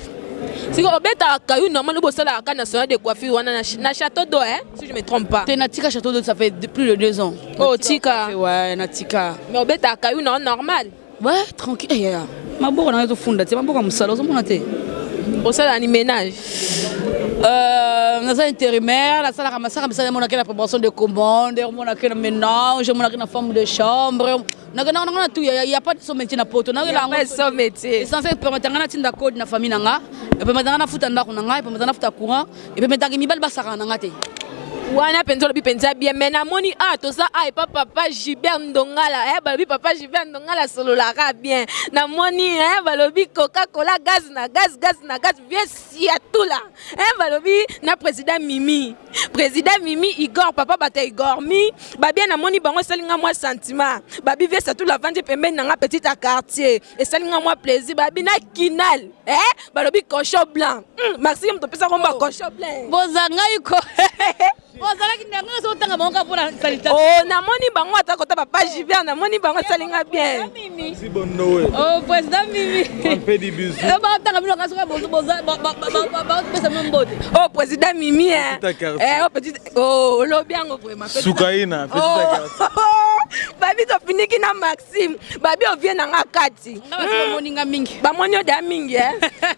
si ko beta kayu normalement bo sala ka national de coiffure wana na château d'eau si je me trompe pas te na tika château d'eau ça fait plus de 2 ans oh tika ouais na tika mais beta kayu non normal ouais tranquille ma boko na zo funda te ma boko musala zo mona te au sala ni ménage dans un intérimaire, la salle à ramasser, on a la préparation de commandes, on a le ménage, on a la femme de chambre. Il n'y a pas de son métier na poto. Il n'y a pas de son métier. Essentiel pour mettre un code de la famille, et puis mettre un foot en et puis mettre un courant, et puis mettre un mibal basara nangate. Wana penzo bi penza bien mais na moni to ça papa Gilbert Ndongala balobi papa Gilbert Ndongala solo la ra bien na moni balobi Coca-Cola gaz vieux si à tout là balobi na président Mimi Igor papa bata Igor mi ba bien na moni bango salinga moi sentiment babi vieux ça tout la vendre pembe na petit à quartier et salinga moi plaisir babi na kinal balobi cochon blanc Maxime to pesa komba cochon blanc bozanga yuko oh na moni bango atakota papa Gilbert na moni bango salinga bien si bon Noé oh président Mimi on fait des bisous oh président Mimi oh petit oh lo bien vraiment Soukaina petit carte babi to finiki na Maxime babi on vient na ngakati ba monyo da mingi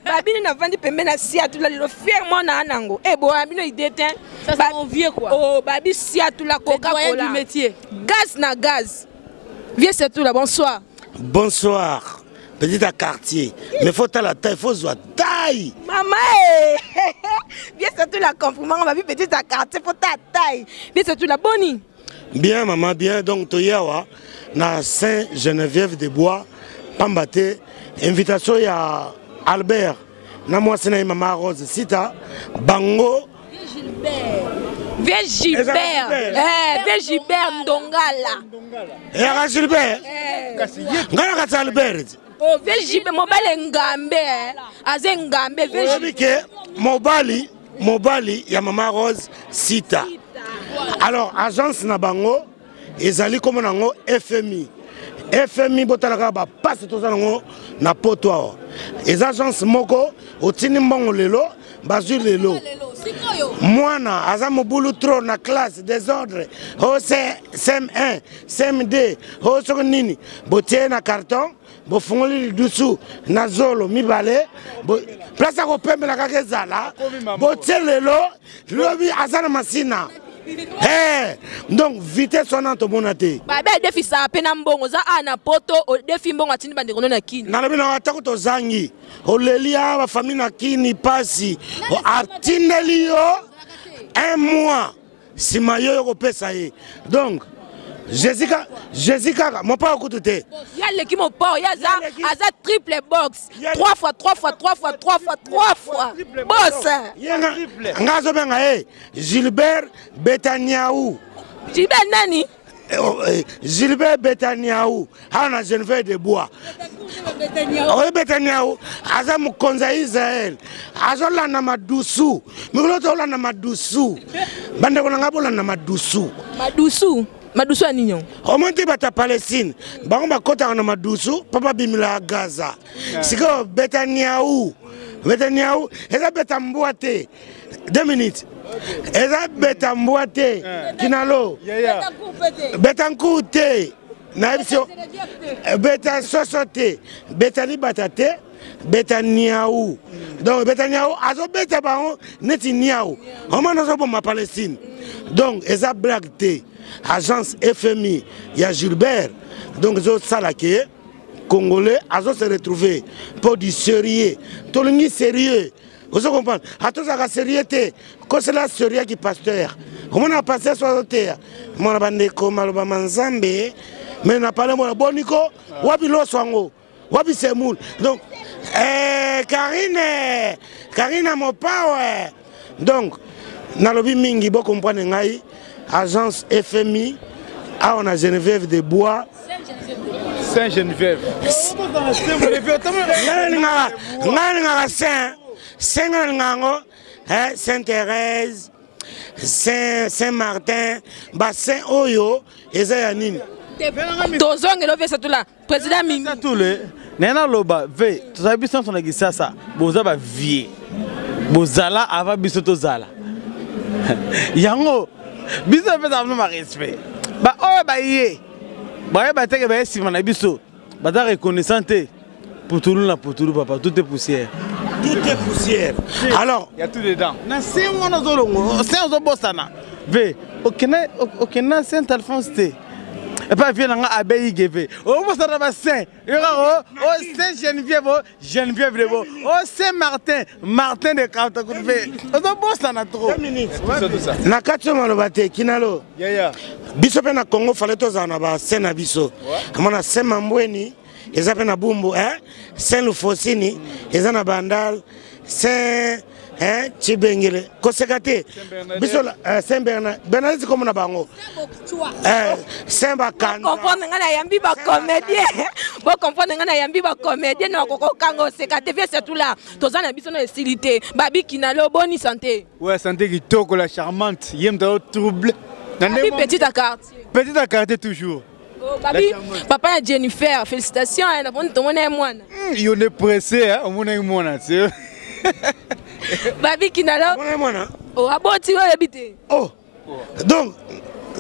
babi na vandi pembe na sia tout la le fier mo na anango bo abino idete ça c'est mon vieux quoi oh babi sia tout la Coca-Cola du métier gaz vieux c'est tout là bonsoir petit à quartier mais faut à la taille faut soit taille maman vieux c'est tout la compliment babi petit à quartier faut ta taille vieux c'est tout la boni bien maman bien donc toyawa na Saint-Geneviève des Bois pamba te invitation ya Albert na mwasi na Mama Rose sita bango Vieux Gilbert Ndongala. ya Gilbert ngala ka Albert Oh, vieux Gilbert mobile ngambe aze ngambe vieux Gilbert mobali ya Mama Rose sita. Alors agence na bango ezali comme nango FMI botalaka ba passe to zango na poto. Les agences moko otini mbongo lelo bazui lelo. Mwana aza mobulu trop na classe désordre. O CM1, CM2, o soko nini botie na carton bo fungoli dusu na zolo mibale place ko pembe na kakezala botie lelo lobi azana masina. Donc vitesse sonante monate. Baba defi sa pena mbongo za ana poto o defi mbongo atini bande kono na kini. Na lobina watako to zangi. O lelia ba famille na kini pasi. O atineli yo 1 mois. Si mayo yo ko pesa ye. Donc Jessica, mon pas écouté. Il y a l'équipe au port, il y a ça triple box. 3 fois. Boss. Ngazo benga Gilbert Betaniaou. Gilbert nani? Gilbert Betaniaou. Hana Geneviève de Bois. Betaniaou. Aza mukonza Israël. Azola na madusu. Mikuloto la na madusu. Bande kona ngabola na madusu. Madusu a nignon. Au moins tu bata Palestine. Bango bakota na madusu, papa bimila Gaza. Siko Betaniaou. Eza betamboate. 2 minutes. Eza betamboate. Kinalo. Betankoute. Naibsio. Beta sosote. Betali batate. Betaniaou. Donc Betaniaou azo beta bango neti niaou. Au moins nous ma Palestine. Donc eza blague agence FMI, il y a Gilbert. Donc, les Congolais, ils se retrouver pour du sérieux. Tout le monde sérieux. Vous comprenez? À tout ça, sérieuxité. Quand c'est la sérieux qui pasteur. Comment on a passé sur la terre? Mon abandeko, malobama nzambe. Mais on a parlé de Boniko, Wabi Loswango, Wabi Semoul. Donc, Karine, mon power. Donc, Nalobi Mingi, vous comprenez? Agence FMI, on a Geneviève de Bois. Saint-Geneviève. Saint-Thérèse, Saint-Martin, Saint Oyo, et Zayanine. Tozong et c'est tout là. Président Mimi. Tout le. Nena loba, ve, tu as vu ça, on a dit ça, boza ba vie. Bozala avant bisoto zala. Yango. Biso fait avoir ma respect. Bah oh bah yé. Bah bah t'es bah si mon abisso. Bah t'as reconnaissante. Pour tout le monde pour tout le papa tout est poussière. Tout est poussière. Alors il y a tout dedans. Na c'est moi na zolongo. C'est un bossana. Ve okena Saint Alphonse te. Et pas viens là abeille geve. Oh moi ça va Saint. Oh Saint Geneviève de Beau. Oh Saint Martin de Kantakouve. Oh bossana trop. 2 minutes. Na katso malobate kinalo. Yeah. Biso pe na Congo fallait tozana ba Saint na biso. Kama na Saint Mambweni, eza pe na Bumbu Saint Lufosini, eza na Bandal, Saint Chibengele, Kosekate, biso Saint Bernard comme na bango. Saint Bakanda. Comprendre ngana yambi ba comédien. Bo comprendre ngana yambi ba comédien na koko kango sekate vie c'est tout là. Tozana biso na facilité. Babi kinalo bonne santé. Ouais, santé qui toko la charmante. Yem dans trouble. Babi petite à quartier. Petite à quartier toujours. Babi, papa et Jennifer, félicitations. Il est pressé, hein, on est mon Babi Kinalo. Oh, aboti wa habité. Oh. Donc,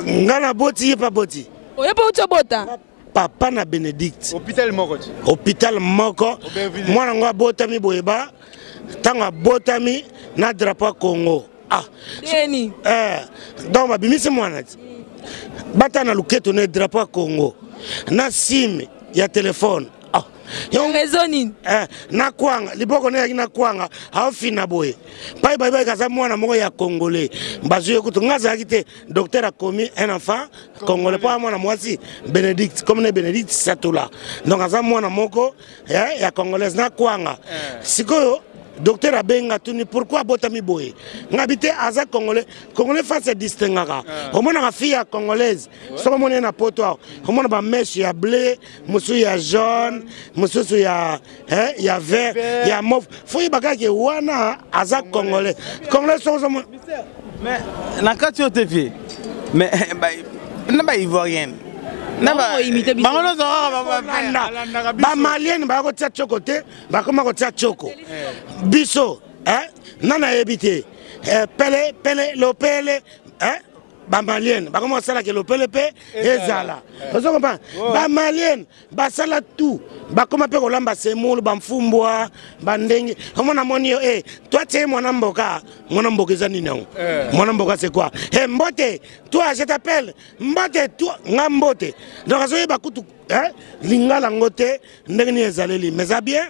ngana boti pas boti. Oh, y'a pas où tu bota. Papa na Bénédicte. Hôpital Moko. Moi nga botami boyeba. Tanga botami na drapeau Congo. Ah. Deni. Donc ma bimisi mwana. Bata na luketo na drapeau Congo. Na sim ya téléphone. Ah. raisonning na kwanga liboko ne na kwanga afina boye pai bai kaza mwana moko ya congolais bazuye kutu ngaza kite docteur a commis un enfant congolais pas mwana mwasi Bénédicte comme ne Bénédicte Satola donc aza mwana moko ya congolaise na kwanga sikoyo docteur abenga tuni pourquoi botami boye ngabite aza congolais face distingaka omona ka fille congolaise soko mona na poto omona ba mèche ya blé musu ya jaune musu ya vert ya mauve foi bakake wana aza congolais soko mais na kati ote vie mais na ba ivoirienne ba malienne ba ko tia choko te ba koma ko tia choko biso nana ebité pele lopele ba malienne ba koma sala ke lopele pe ezala ozo comprendre ba malienne ba sala tout ba koma pe ko lamba semulu ba mfumbwa ba ndenge omona moni toi tu es mon mboka ezani non mon mboka c'est quoi mbote toi je t'appelle mbote toi ngambote donc azoye ba kutu lingala ngote ndenge ni ezaleli mais ça bien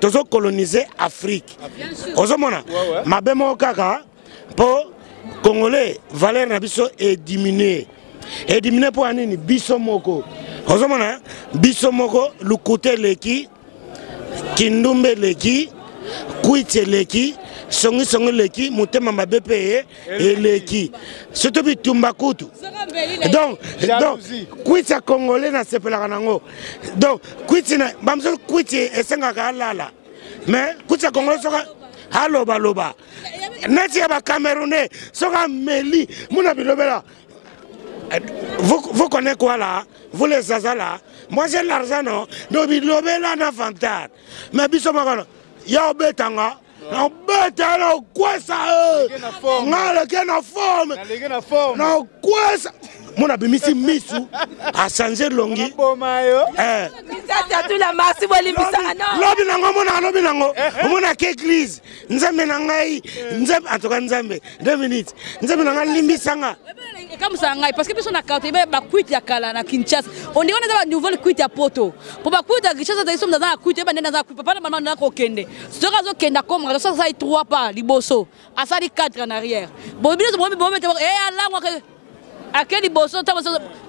tozo coloniser Afrique ozo mona mabemo kaka po Congolais valeur na biso est diminué pour anini biso moko ozomona biso moko lukote leki kindumbe leki kuite leki songi leki mutema mabepe leki surtout bitumba kutu donc kuite congolais na sepelaka nango donc kuite na bamso kuite esengaka alala mais kuite congolais soka loba neti ya ba Camerounais soka meli muna bilobela. Vous connaissez quoi là? Vous les Zaza là? Moi j'ai l'argent non? Donc bilobela na fantar. Mais biso makano ya betanga. Na beta na kwesa ngale kena forme. Na kwesa mona bimisi misu a changer longi. Ça tout la marche bolimbisanga non. Lobi nango mona ke église. Nzambe na ngai nzambe atoka nzambe 2 minutes. Nzambe na ngai limbisanga. Comme ça parce que personne n'a carte ba kuiti ya kala na Kinshasa. On dit on a une nouvelle kuiti ya poto. Pour ba kuiti ya Kinshasa ils sont dans la kuiti ba dans papa na maman na ko kende. Sera zo kenda comme ça ça 3 pas liboso. Asali 4 en arrière. Bon bien bon mettre ala moi akeli boso ta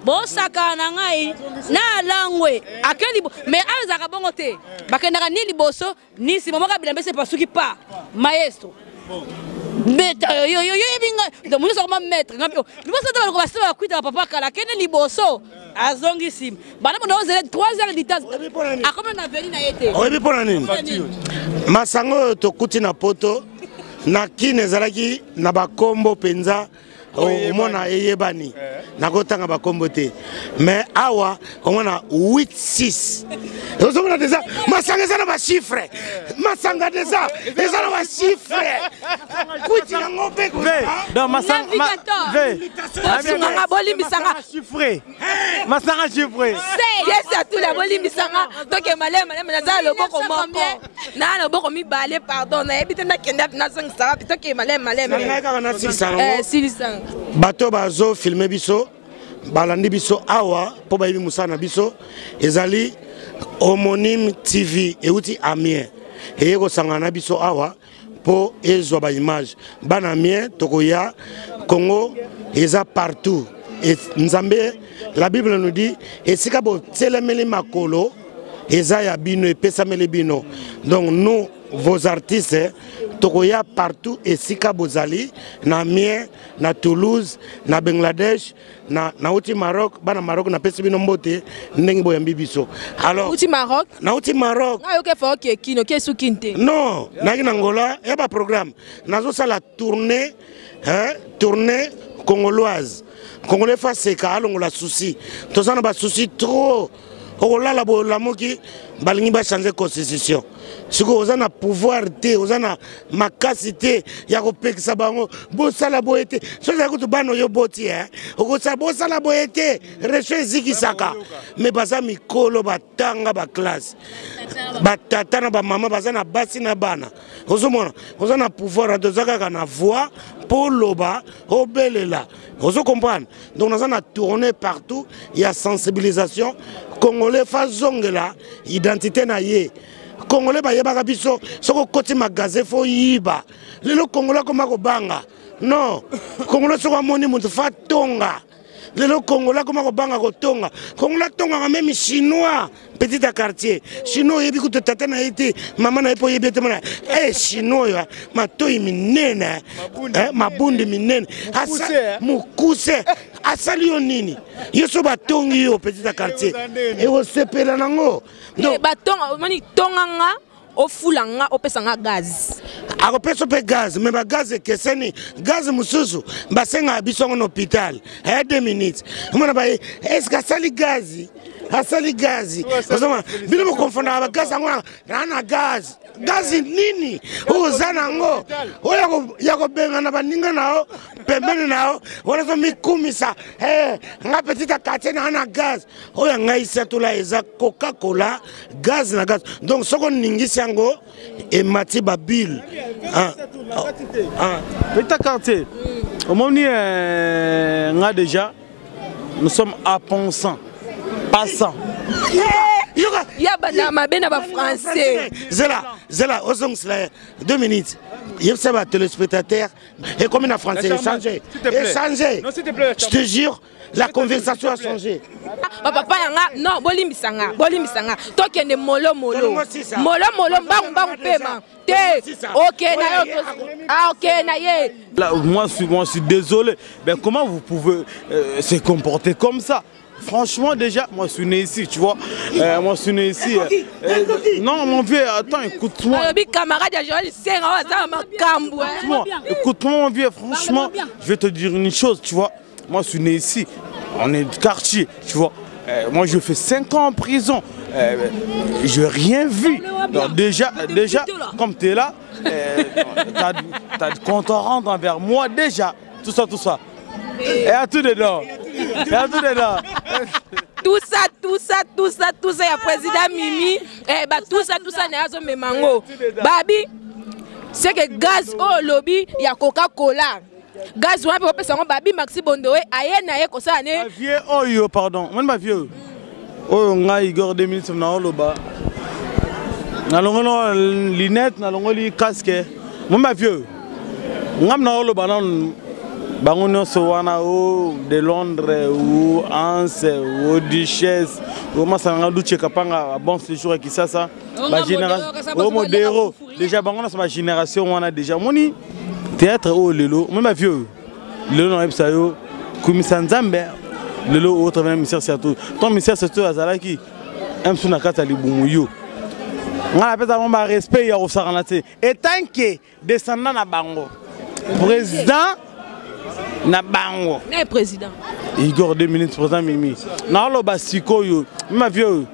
bo saka na ngai na langwe akeli mais azaka bongo te bakendaka ni liboso ni si momoka bilamba se pasuki pa maestro mais yo binga de muso comme maître ngapio liboso ta ko basaba kuita papa kala kene liboso azongi sim bana mo 3 heures d'itaz akoma na veni na yete oyebi pona nini masango to kuti na poto na kine zalaki na bakombo penza omona eyebani nakotanga bakombo te mais awa omona 8-6 ozomona déjà masanga eza na bachiffre masanga déjà eza na bachiffre kuti yango mpe masanga bolimbisanga chiffré masanga chiffré yesa tout la bolimbisanga toke malema naza loboko moko na loboko mibale pardon nayebi te nakenda nazongisaka toke malema silisanga bato bazo filmer biso balandi biso awa po bayibi musana biso ezali homonyme TV euti Amiens eyeko sangana biso awa po ezwa ba image bana Amiens tokoya Congo eza partout et Nzambe la Bible nous dit esika bo telemeli makolo eza ya bino epesameli bino donc nous vos artistes tokoya partout esika bozali na Amiens na Toulouse na Bangladesh na uti Maroc bana Maroc na pesi bino mbote ndenge boyambi biso alors uti Maroc na uti Maroc ayo ke fa ke kino ke sukinte non na Angola ya ba programme nazo sala tournée congoloise congolais fa seka alongola souci tozana ba souci trop okolala bolamoki balingi ba changer constitution siko ozana pouvoir te ozana makasi te ya kopekisa bango bosala boye te soki kutu bano yo boti okosala bosala boye te recho ezikisaka me baza mikolo batanga baklasse batata na bamama baza na basi na bana ozomona oza na pouvoir tozaka kaka na voix pour loba au belela. Vous comprenez? Donc nous avons tourné partout, il y a sensibilisation. Congolais fa zongela identité na ye. Congolais ba yeba biso soko koti magasin fo yiba. Lelo Congolais koma ko banga. Non, Congolais soko moni mutu fa tonga. Lelo Congolais comment banga ko tonga. Congolais tonga même chinois petit quartier. Chinois yebi ko tata na été maman na epo yebi temana. Chinois ya matoi minene. Mabundi minene. Asa mukuse. Asali yo nini. Yeso ba tongi yo petit quartier. Et o sepela nango. Donc ba tonga mani tonganga au fulanga au pesanga gaz. Ako peso pe gaz, mais ba gaz keseni, gaz mususu, ba senga biso en hôpital. 2 minutes. Mona ba est-ce que sali gazi? Asali gazi. Osoma, bino mo confondre ba gaz ngwa na gaz. Gazi nini? Ozana ngo. Oya yako benga na baninga nao, pembeni nao, wala so mikumisa. Nga petit quartier na gaz. Oya ngaisa tula eza Coca-Cola, gaz na gaz. Donc soko ningisi yango et mati babil. Petit quartier. Au moment où déjà, nous sommes à pensant, passant. Ya banama bena ba français. Zela, 2 minutes. Il y a un téléspectateur et comme un français, échanger. Non, s'il te plaît. Je te jure, la conversation a changé. Papa yanga, non, bolimisanga. Toi qui es molo, bang, paiement. Ok, naye. Là, moi, je suis désolé. Mais comment vous pouvez se comporter comme ça? Franchement, déjà, moi je suis né ici, tu vois. Moi je suis né ici. Non, mon vieux, attends, écoute-moi. Écoute-moi, mon vieux, franchement, je vais te dire une chose, tu vois. Moi je suis né ici, on est du quartier, tu vois. Moi je fais 5 ans en prison. Je n'ai rien vu. Donc, déjà, comme tu es là, tu as du compte à rendre envers moi, déjà. Tout ça. Et à tout dedans. Tout ça, il y a président Mimi. Tout ça, n'est pas Memango. Babi, c'est que gaz au lobby, il y a Coca-Cola. Gaz, on peut faire Babi, Maxi Bondoé, aïe, naïe, comme ça, né. Vieux, oh, pardon. Moi, ma vieux. Oh, on a Igor 2000, c'est dans le bas. On a les lunettes, on a les casques. Moi, ma vieux. On a le bas. Bangono Sowana de Londres ou Anse ou Duchesse ou Masanga Luche Kapanga bon séjour qui ça ma génération au modéro déjà bangono c'est ma génération on a déjà moni théâtre au lelo même vieux lelo na epsa yo kumisa nzambe lelo autre même ministère surtout ton ministère surtout azalaki emsu na kata libumu yo ngala pesa mon respect ya osaranate et tant que descendant na bango président na bango né président Igor 2 minutes président Mimi na lo basikoyo ma vieux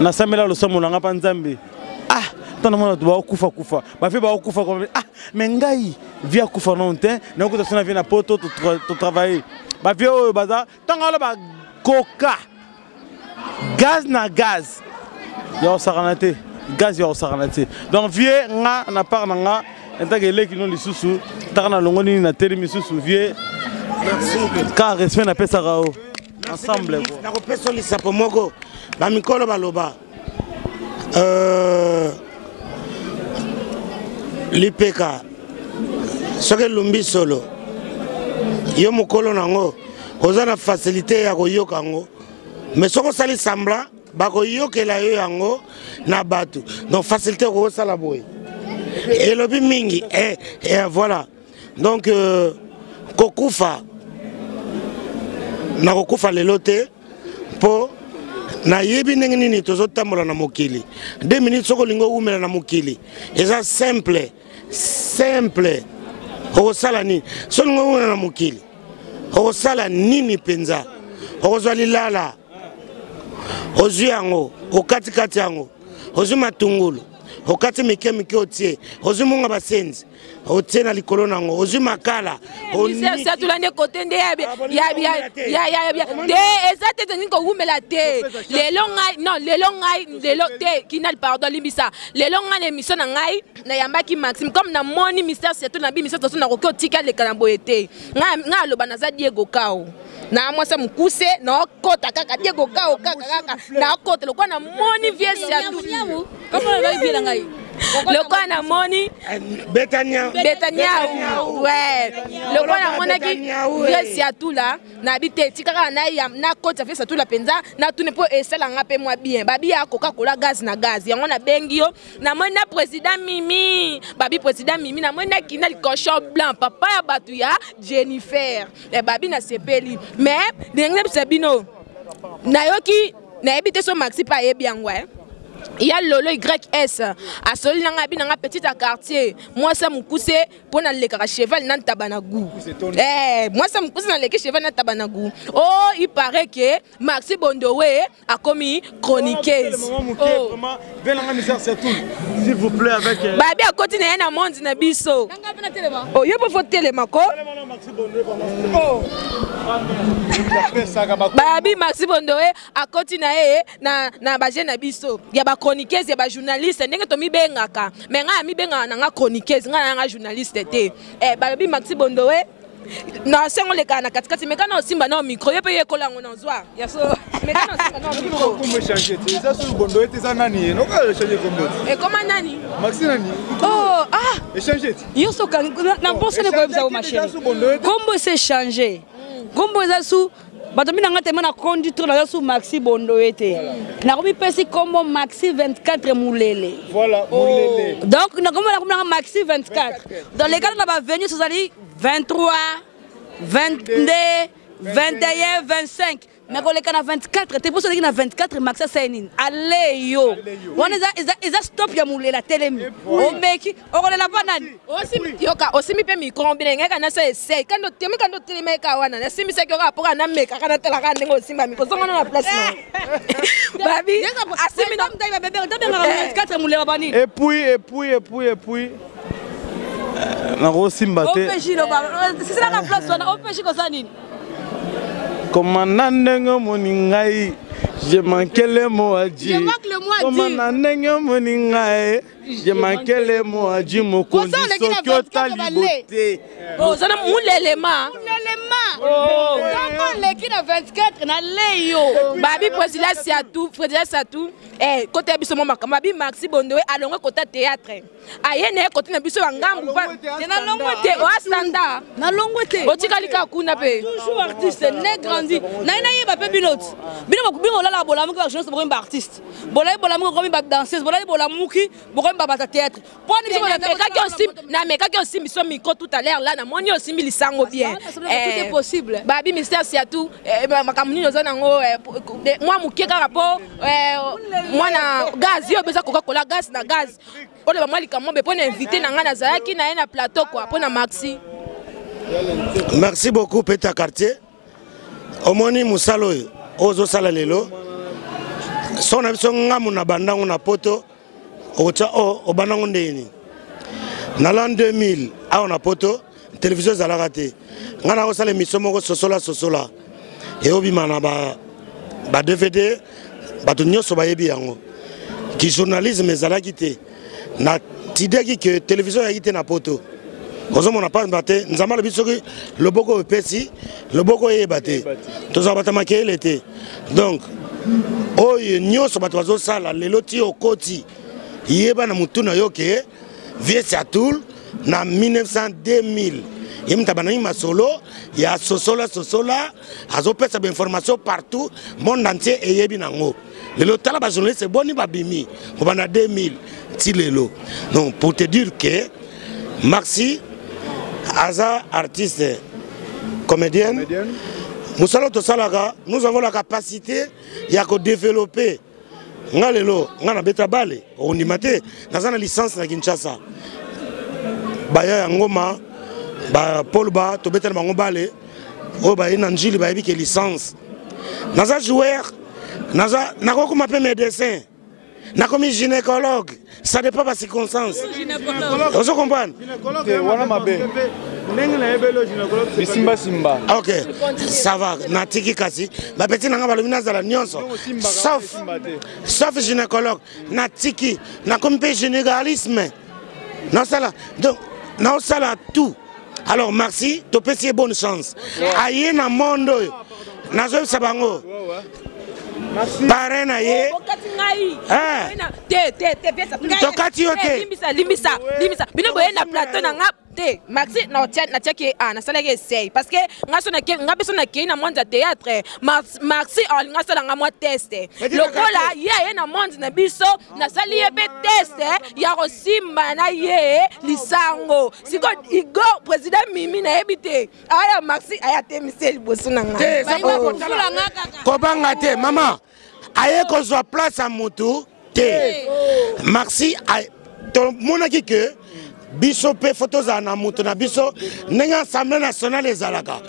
na samela lo somo nga panzambe tana mona ba kufa ba fait ba kufa comme mais ngai via kufa non te na ko tsana via na poto to travailler ba vieux baza tanga lo ba coca gaz ya saranate donc vieux nga na par nga enta que les qui n'ont les sous tarna longoni na termi sous vieux car respect na pesa rao ensemble na ko peso li sapo moko ba mikolo baloba lipeka soke lumbi solo yo mokolo nango oza na facilité ya koyoka ngo mais soko sali sambla ba koyokela yo yango na bato donc facilité ko sala boy et lobi mingi et voilà donc kokufa na kokufa lelo te po na yebi ndenge nini tozotambola na mokili 2 minutes soko lingo umela na mokili eza simple okosala nini so lingo umela na mokili okosala nini penza okozwa lilala ozwi yango okatikati yango ozwi matungulu okati mike otie ozwi munga basenzi otie na likolo nango ozwi makala ministère surtout l'année côté nde ya eza te teni ko wumela te lelo te kinal pardon limbisa lelo ngai na émission na ngai na yambaki Maxime comme na moni ministère surtout na bi ministère surtout na ko tika le kana boyete ngai aloba na za Diego Kao na mwasa mukuse na kota kaka Diego Kao kaka na kota lokwa na moni vieux surtout kama na bi la ngai lokwa na moni Betania ouais lokwa na mona ki vieux surtout là na bite tikaka na ya na kota vieux surtout la penza na tune po esala ngape mwa bien babi ya Coca-Cola gaz na gaz yango na bengi yo na mona président Mimi babi président Mimi na mona kina le cochon blanc papa ya batu ya Jennifer e babi na sepeli mais ndenge sabino na yoki na ebite so maxi pa yebiangwa il y a Lolo YS à celui nanga bi nanga petit à quartier moi ça mukuse pona le kaka cheval nan tabanagu moi ça mukuse na le cheval nan tabanagu oh il paraît que Maxi Bondowe a commis chroniqueuse vraiment venanga misère c'est tout s'il vous plaît avec babi a continuer na monde na biso oh yo po telema ko babi Maxi Bondowe a continuer na ba jeune na biso ya ba chroniqueuse ya ba journaliste ndenge to mi bengaka mais nga mi benga na nga chroniqueuse nga na nga journaliste te babi Maxi Bondowe na sengo le kana katikati meka na osimba na micro yepe yekola ngo na zwa ya so meka na osimba na micro comment changer tu ça sur Bondowe tu ça nani no ka changer comme et comment nani Maxi nani oh échanger yo so kan na bosse le ko za ma chérie kombo c'est changer kombo za su bato mina ngate mana conducteur na su Maxi Bondowe te na komi pesi kombo Maxi 24 Moulele voilà Moulele donc na komo na Maxi 24 dans les cas na ba venir sur ali 23 22 21 25 mais quand les cas na 24 te poso na 24 Maxi Sainin allez yo on is stop ya Moulele telemi o meki o kolela banani yoka osimi pe micro mbele kana sa essaye kando telemi ka wana na simi se ko rapora na meka kana tela ka ndenge osimba micro songa na place na babi asimi na mdai ba bebe ndenge na 24 Moulele bani et puis na rosimba te c'est la place wana o peshi ko sanini Comment moningai je manquais les mots à dire. Comment moningai je manquais les mots à dire mon condition que ta liberté. Oh ça na mulelema. Oh donc l'équipe de 24 na leyo. Babi président Satou côté biso mama babi Maxi Bondowe alonga côté théâtre. Ayene côté na biso ngambu pa. Na longwete o standard. Na longwete. Otikalika kuna pe. Toujours artiste né grandi. Na yeba pe binot. Bino la bola muki ba jeunesse bo ba artiste. Bola muki ko ba danseuse, bola muki bo ko ba théâtre. Pour ni meka ki aussi biso micro tout à l'heure là na moni aussi milisango bien. Tout est possible. Babi ministère Siatou makamuni ozana ngo moi mukie ka rapport moi na gaz yo beza Coca-Cola gaz na gaz. Ole ba mwali kamombe pona inviter na nga na zayaki na na plateau quoi pona Maxi. Merci beaucoup Peta Quartier. Omoni musalo ozo sala lelo. Sona biso ngamu na bandango na poto ocha o bandango ndeni. Na l'an 2000 a on a poto télévision zalaka te. Ngana ko sala émission moko sosola et obimana ba DVD ba to nyoso ba yebi yango ki journalisme ezalaki te na tideki que télévision ya ite na poto ozo mona pas baté nzamala bisoki loboko pesi loboko yebate toza batama ke l'été donc oyo nyoso bato bazo sala lelo ti okoti yeba na mutuna yoke vie Satoul na 1900 2000 Yemtabanaï Masolo, il y a Sosola, Azopé, ça information partout, monde entier et Yebinango. Le lotal à journaliste, c'est bon, il va bimi. On a 2000, Tilelo. Donc, pour te dire que Maxi, Aza, artiste, comédienne, nous avons la capacité de développer. Ngalelo, ngana beta bale, on y mate, dans une licence na Kinshasa. Baya ngoma. Ba Paul Ba to betel bango bale o ba ina njili ba yebike licence naza joueur naza nakoko mape médecin na comme gynécologue, ça dépend de la circonstance. Vous comprenez? Ok, ça va. Natiki kasi. Ma petite n'a pas le minage de la nyonso. Sauf gynécologue. Natiki. Na comme généralisme. Non ça là. Donc, non ça là tout. Alors merci. Tu peux essayer bonne chance. Aïe na monde. Nazo sabango. Parena ye. Tokati yote. Limbisa. Bino boye na plateau na nga. Maxi na tiaki na salaki essaye parce que nga beso na kei na monde ya théâtre Maxi nga sala nga mwa test lokola ye na monde na biso na sali ye be test ya kosimba na ye lisango siko igo président Mimi na ebite aya Maxi aya temise liboso na nga kobanga te mama aye kozwa place à mutu te Maxi to monaki que biso pe photos na mutu na biso nenga Assemblée nationale ezalaka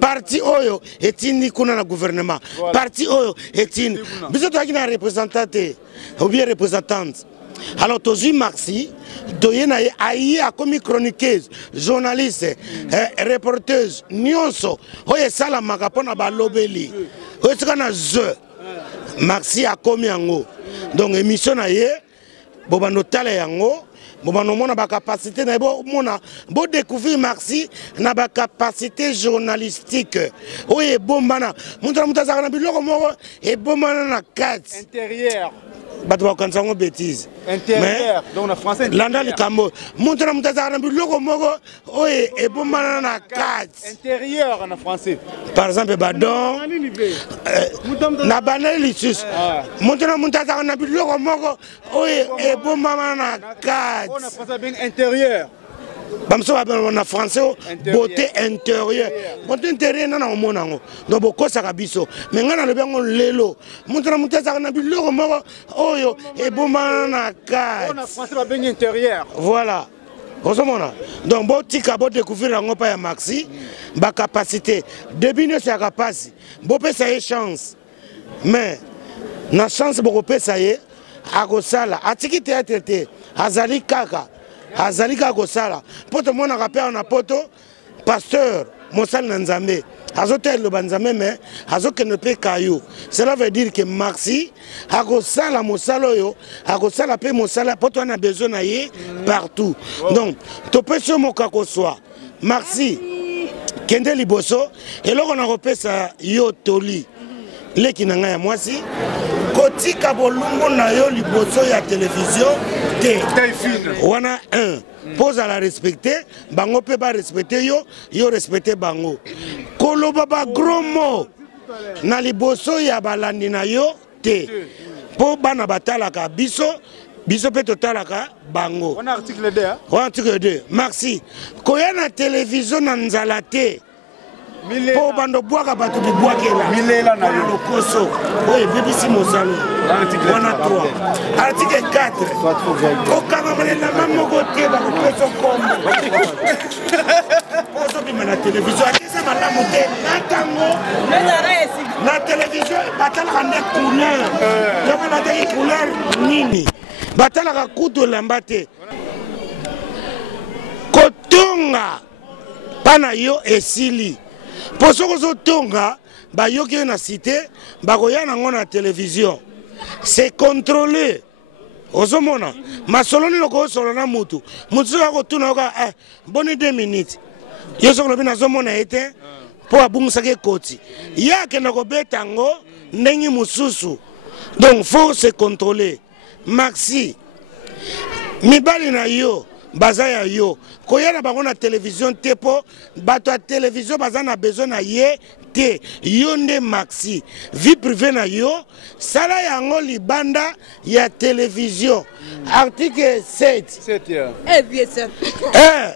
parti oyo etini kuna na gouvernement parti oyo etini biso to akina représentante ou bien représentante. Alors tozi Maxi toyena ayi a comme chroniqueuse journaliste reporteuse nyonso oyo sala makapona ba lobeli oyo tsana ze Maxi a komi yango donc émission na ye boba notala yango boba no mona ba capacité na bo mona bo découvrir Maxi na ba capacité journalistique oyo bombana mutra mutazaka na biloko moko e bombana na carte intérieur bato bakanisa bêtise intérieur donc na français landa likambo mutra mutazaka na biloko moko oyo e bombana na carte intérieur en français par exemple badon na banali lisus mutra mutazaka na biloko moko oyo e bombana na carte on a français bien intérieur. Bamso na français beauté intérieure. Beauté intérieure na na monango. Donc boko saka biso. Mais ngana le bango lelo. Montra mutasa na biloko moko oyo e bomana na ka. On a français bien intérieur. Voilà. Osomona. Donc bo tika bo découvrir ngo pa ya Maxi ba capacité. Depuis ne sa capacité. Bo pesa e chance. Mais na chance bo pesa ye akosala. Atiki théâtre te. Azali kaka. Azalika Gosala, poto mona rappel na poto, pasteur, Monsal Nanzambe, azotel le banzame, mais azoke ne pe kayo. Cela veut dire que Maxi, Agosala Monsaloyo, Agosala pe Monsala, poto on a besoin d'aller partout. Donc, to peux sur mon kakoswa, Maxi, Kende Liboso, et là on a repéré ça, yo toli. Leki na ngaya mwasi kotika bolungo na yo liboso ya télévision te wana un pose à la respecter bango pe ba respecter yo respecter bango koloba ba gros mot na liboso ya balandi na yo te po bana batalaka biso pe totalaka bango On a article 2 hein? On article 2 Maxi koya na télévision na nzala te po bando boaka bato bibwakela Milela na yo lokoso oye BBC Mozalo wana 3 article 4 kokanga manena mamoko te ba kopeso kombo poso bima na télévision akisa malamu te natango na télévision batalaka nde couleur yoko na te couleur nini batalaka kutu lamba te kotonga pana yo esili Poso ko tonga ba yoki na cité ba koya nango na télévision c'est contrôlé ozomona masoloni loko solona mutu ko tuna ka boni 2 minutes yo sokolo bina zomona ete po abungisa ke koti yake na ko betango ndengi mususu donc faut se contrôler Maxi mibali na yo bazaya yo koyana bango na télévision te po bato ya télévision baza na besoin na ye te yo nde Maxi vie privée na yo sala yango libanda ya télévision article 7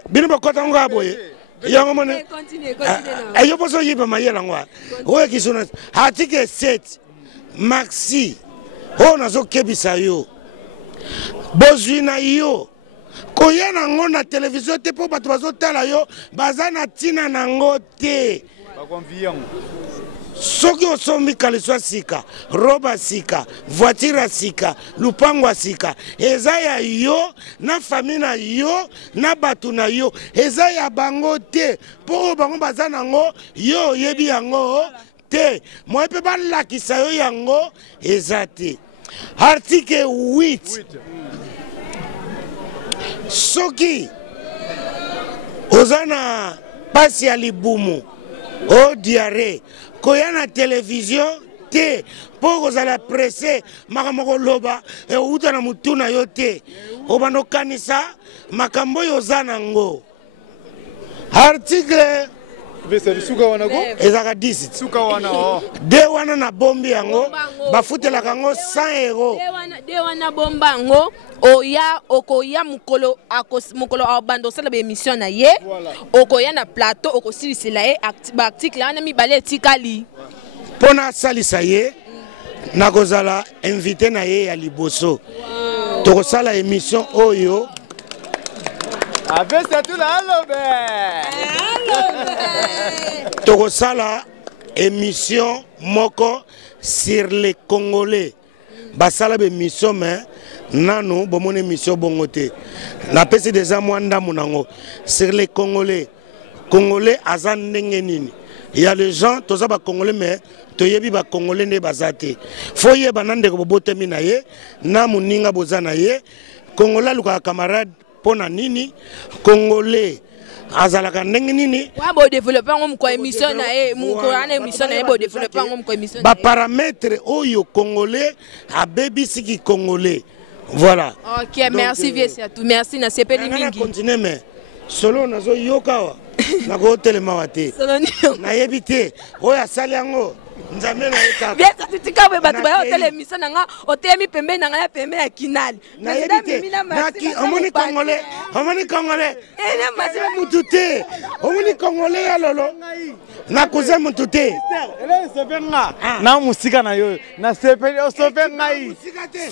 bino bakota ngo aboye yango mone yo poso yiba mayela ngwa oye kisuna article 7 Maxi o nazo kebisa yo bozwi na yo koya nango na télévision te po bato bazotala yo baza na tina nango te soki osombi kaleso sika roba sika voiture sika lupango sika eza ya yo na famille na yo na batu na yo eza ya bango te po bango baza nango yo yebi yango te moi pe balakisa yo yango eza te. Article 8 soki ozana pasi ya libumu o diarrhée koya na télévision te po kozala pressé makambo koloba euta na mutu na yo te obanda okanisa makambo oyo oza nango. Article ezaka 10 de wana na bombi yango bafutelaka yango 100 euros de wana bomba yango oya okoya mukolo abando sala émission na ye okoya na plateau okosilisela ye ba article wana mibale etikali pona salisa ye nakozala invité na ye ya liboso tokosala émission oyo avec ça tout là tokosala émission moko sur les Congolais basala be émission mais nano bomone émission bongote na pesi déjà mwanda munango sur les Congolais azan ndenge nini il y a les gens toza ba Congolais mais toyebi ba Congolais ne bazate foye banande ko botemi na ye na muninga bozana ye Congolais luka camarade pona nini Congolais azalaka ndenge nini wa bo développer ngom ko émission na e mu ko ana émission na e bo développer ngom ko émission ba paramètres oyo Congolais a bebisiki Congolais voilà. OK, donc, merci vieux à tout merci na sepeli mingi continuer mais solo nazo yoka na ko telema wate na yebite oya sali yango nzambe na yeka bien ça tika be batu ba hotel émission nanga otemi pembe nanga ya pembe ya kinali na yebite naki omoni Congolais ene mazima mutute omoni Congolais ya lolo na kuza mutute ele sebenga na musika na yo na sepeli o sebenga yi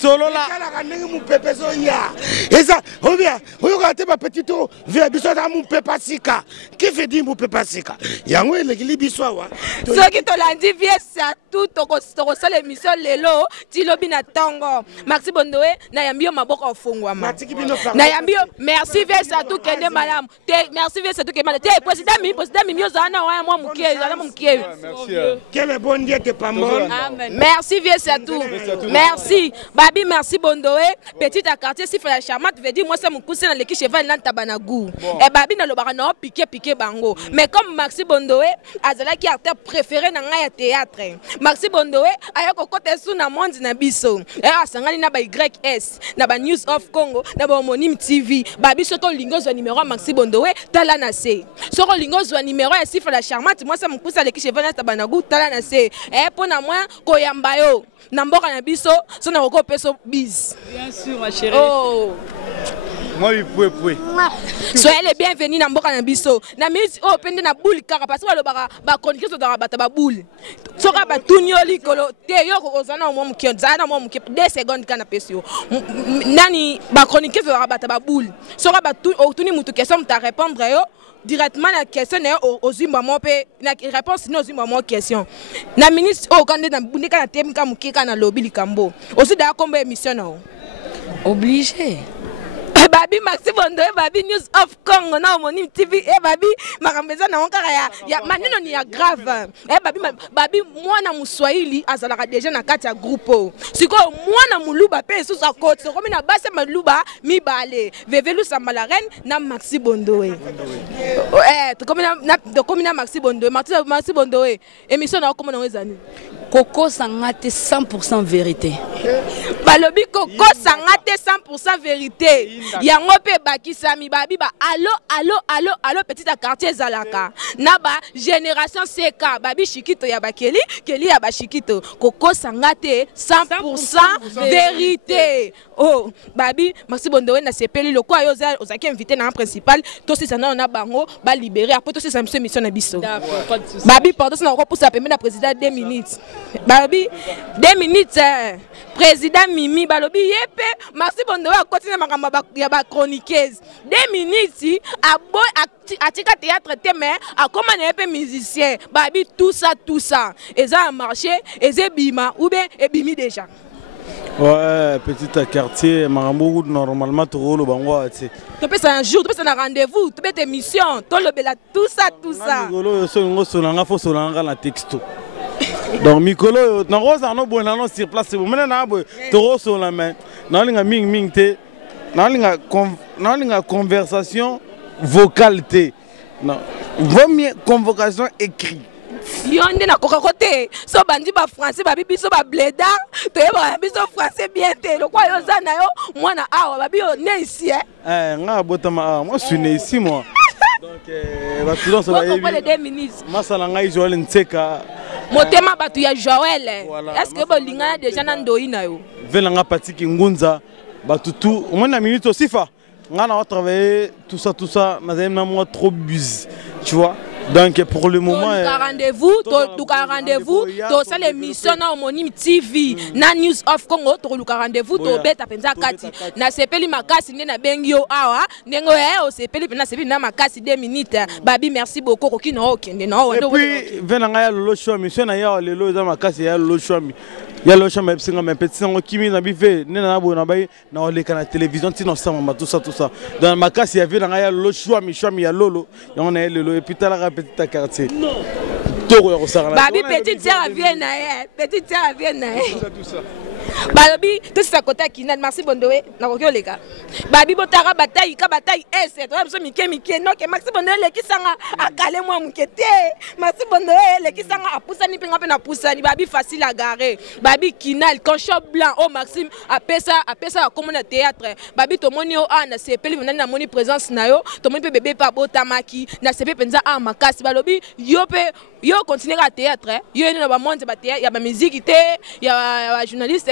solo la kala ndenge mu pepezo ya eza obia oyo ka te ba petito via biso ta mu pepa sika qui fait dire mu pepa sika yango ele kilibiso wa soki tolandi vie ça tout tokosala émission lelo tilobi na tongo Maxi Bondoe na yambio maboko ofungwama na yambio merci vie ça tout kende madame merci vie ça tout kende madame président mi ozana wa mwa mukie zala mukie quel bon Dieu te pambon merci vie ça tout merci babi merci Bondoe petite à quartier sifa la charmante veut dire moi ça mukuse na leki cheval na tabanagu et babi na lobaka na piqué bango mais comme Maxi Bondoe azala ki acteur préféré na nga ya théâtre Maxi Bondoe ayako kote sous na monde na biso et asangani na ba YS na ba News of Congo na ba Homonyme TV ba biso to lingo zo numéro Maxi Bondoe tala na se soko lingo zo numéro ya sifa la charmante moi ça mkusa leki cheval na tabanagu tala na se et pona moi koyamba yo na mboka na biso so na ko peso biz bien sûr ma chérie oh moi il pouvait soyez les bienvenus na mboka na biso na misi o pende na boule kaka parce que balobaka ba chroniqueur so da bata ba boule soka ba tunyoli kolo te yo ko zana mo mukio zana mo mukio 2 secondes kana pesio nani ba chroniqueur so da bata ba boule soka ba tuni mutu question ta répondre yo directement la question est aux zimba mo pe na réponse no zimba mo question na ministre o kande na bundika na temika mukika na lobby likambo aussi da komba émission na obligé babi Maxi Bondoe babi News of Congo na Homonyme TV babi makambeza na onkara ya maneno ni ya grave babi mwana muswahili azalaka déjà na kati ya groupe siko mwana muluba pe susa kote komi na base maluba mibale vevelu sambala reine na Maxi Bondoe komi na Maxi Bondoe Maxi Bondoe émission na komo na wezani Coco Sangate 100% vérité. Balobi Coco Sangate 100% vérité. Yango pe bakisami babi ba allo petite quartier zalaka. Naba génération CK babi Chikito ya bakeli, Keli ya ba Chikito. Coco Sangate 100% vérité. Oh, babi Maxi Bondoe na sepeli loko ayo ozaki invité na principal, to si sana na bango ba libérer après to si sa mission na biso. Babi pardon na ko pour sa pembe na président 2 minutes. Balobi 2 minutes président Mimi balobi yepe Maxi Bondowe a continué makamba ya ba chroniqueuse 2 minutes atika théâtre te mais a comment yepe musicien babi tout ça et ça a marché et c'est bima ou bien et bimi déjà. Ouais, petit quartier, Marambo, normalement, tu roules au bango. Tu peux un jour, tu peux un rendez-vous, tu peux tes missions, tout ça. Donc, Mikolo, na rosa no bon non sur place, vous menez na bo, toro sur la main. Na linga ming te, na linga conversation vocale te. Non, vaut mieux convocation écrite. Yonde na kokakote so bandi ba français ba biso ba bleda to yeba biso français bien te lo kwa yo zana yo mwana awa ba bio ne ici nga botama moi je suis né ici moi donc ba tudon so ba yebi les 2 minutes masala ngai Joël Nseka motema batu ya Joël est-ce que bo lingana déjà na ndoi na yo vela nga patiki ngunza batu tout au moins na minute aussi fa nga na travailler tout ça na moi trop buzz tu vois. Donc pour le moment, rendez-vous, to ça l'émission na Homonyme TV, na News of Congo, to rendez-vous, to beta penza kati. Na sepeli makasi na bengio awa, nengo o sepeli na sepeli na makasi 2 minutes. Babi merci beaucoup ko kino okende na. Et puis venanga ya lolo show mission na ya lelo za makasi ya lolo show mi. Ya lolo show mepsinga mepetsi ngo kimi na bife nena na bona bay na oleka na télévision tino sama tout ça. Dans makasi ya venanga ya lolo show mi ya lolo. Ya on a lelo et puis tala petit quartier. Non. Babi petite sœur vient tout ça. Babi tout ça côté Kinal merci Bondowe na kokyo leka. Babi botara bataille S to biso mike non ke Maxi Bondowe leki sanga akale moi mukete. Maxi Bondowe leki sanga apusani pinga pe na pusani babi facile à garer. Babi Kinal concho blanc oh Maxime apesa comme na théâtre. Babi to moni o na sepeli na moni présence na yo to moni pe bébé pa botamaki na sepe penza a makasi balobi yo continuer à théâtre yo na ba monde ba théâtre ya ba musique te ya journaliste.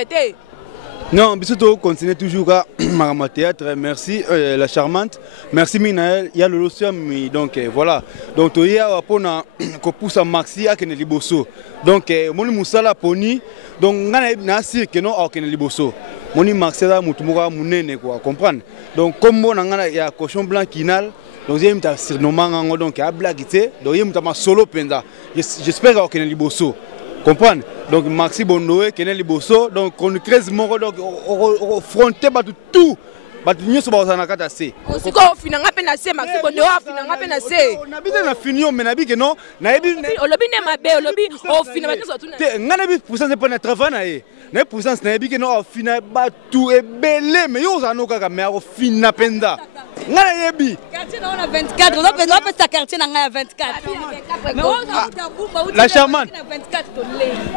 Non, bisous to continue toujours à Marama Théâtre. Merci la charmante. Merci Minaël. Il y a le Losium donc voilà. Donc il y a pona ko poussa Maxi à Keneli Bosso. Donc moni musala poni donc ngana na sir que non à Keneli Bosso. Moni Maxi là mutumura munene quoi comprendre. Donc comme on ngana ya cochon blanc Kinal. Donc j'ai mis ta surnommant donc à blaguité. Donc j'ai mis ta solo penda. J'espère à Keneli Bosso. Comprendre? Donc Maxi Bondowe, Kenel Liboso, donc on crée moko donc fronté ba tout. Ba tout so ba na kata se. Aussi ko finanga pe na se Maxi Bondowe finanga pe na se. On habite na finio mais na bi que non, na ebi olobi ne mabe olobi o finanga to tout na. Ngana bi puissance pe na travail na e. Na puissance na ebi que non o fina ba tout e belé mais yo za no kaka mais o fina penda. Ngana yebi. Quartier na on a 24, on peut ta quartier na nga 24. La charmante.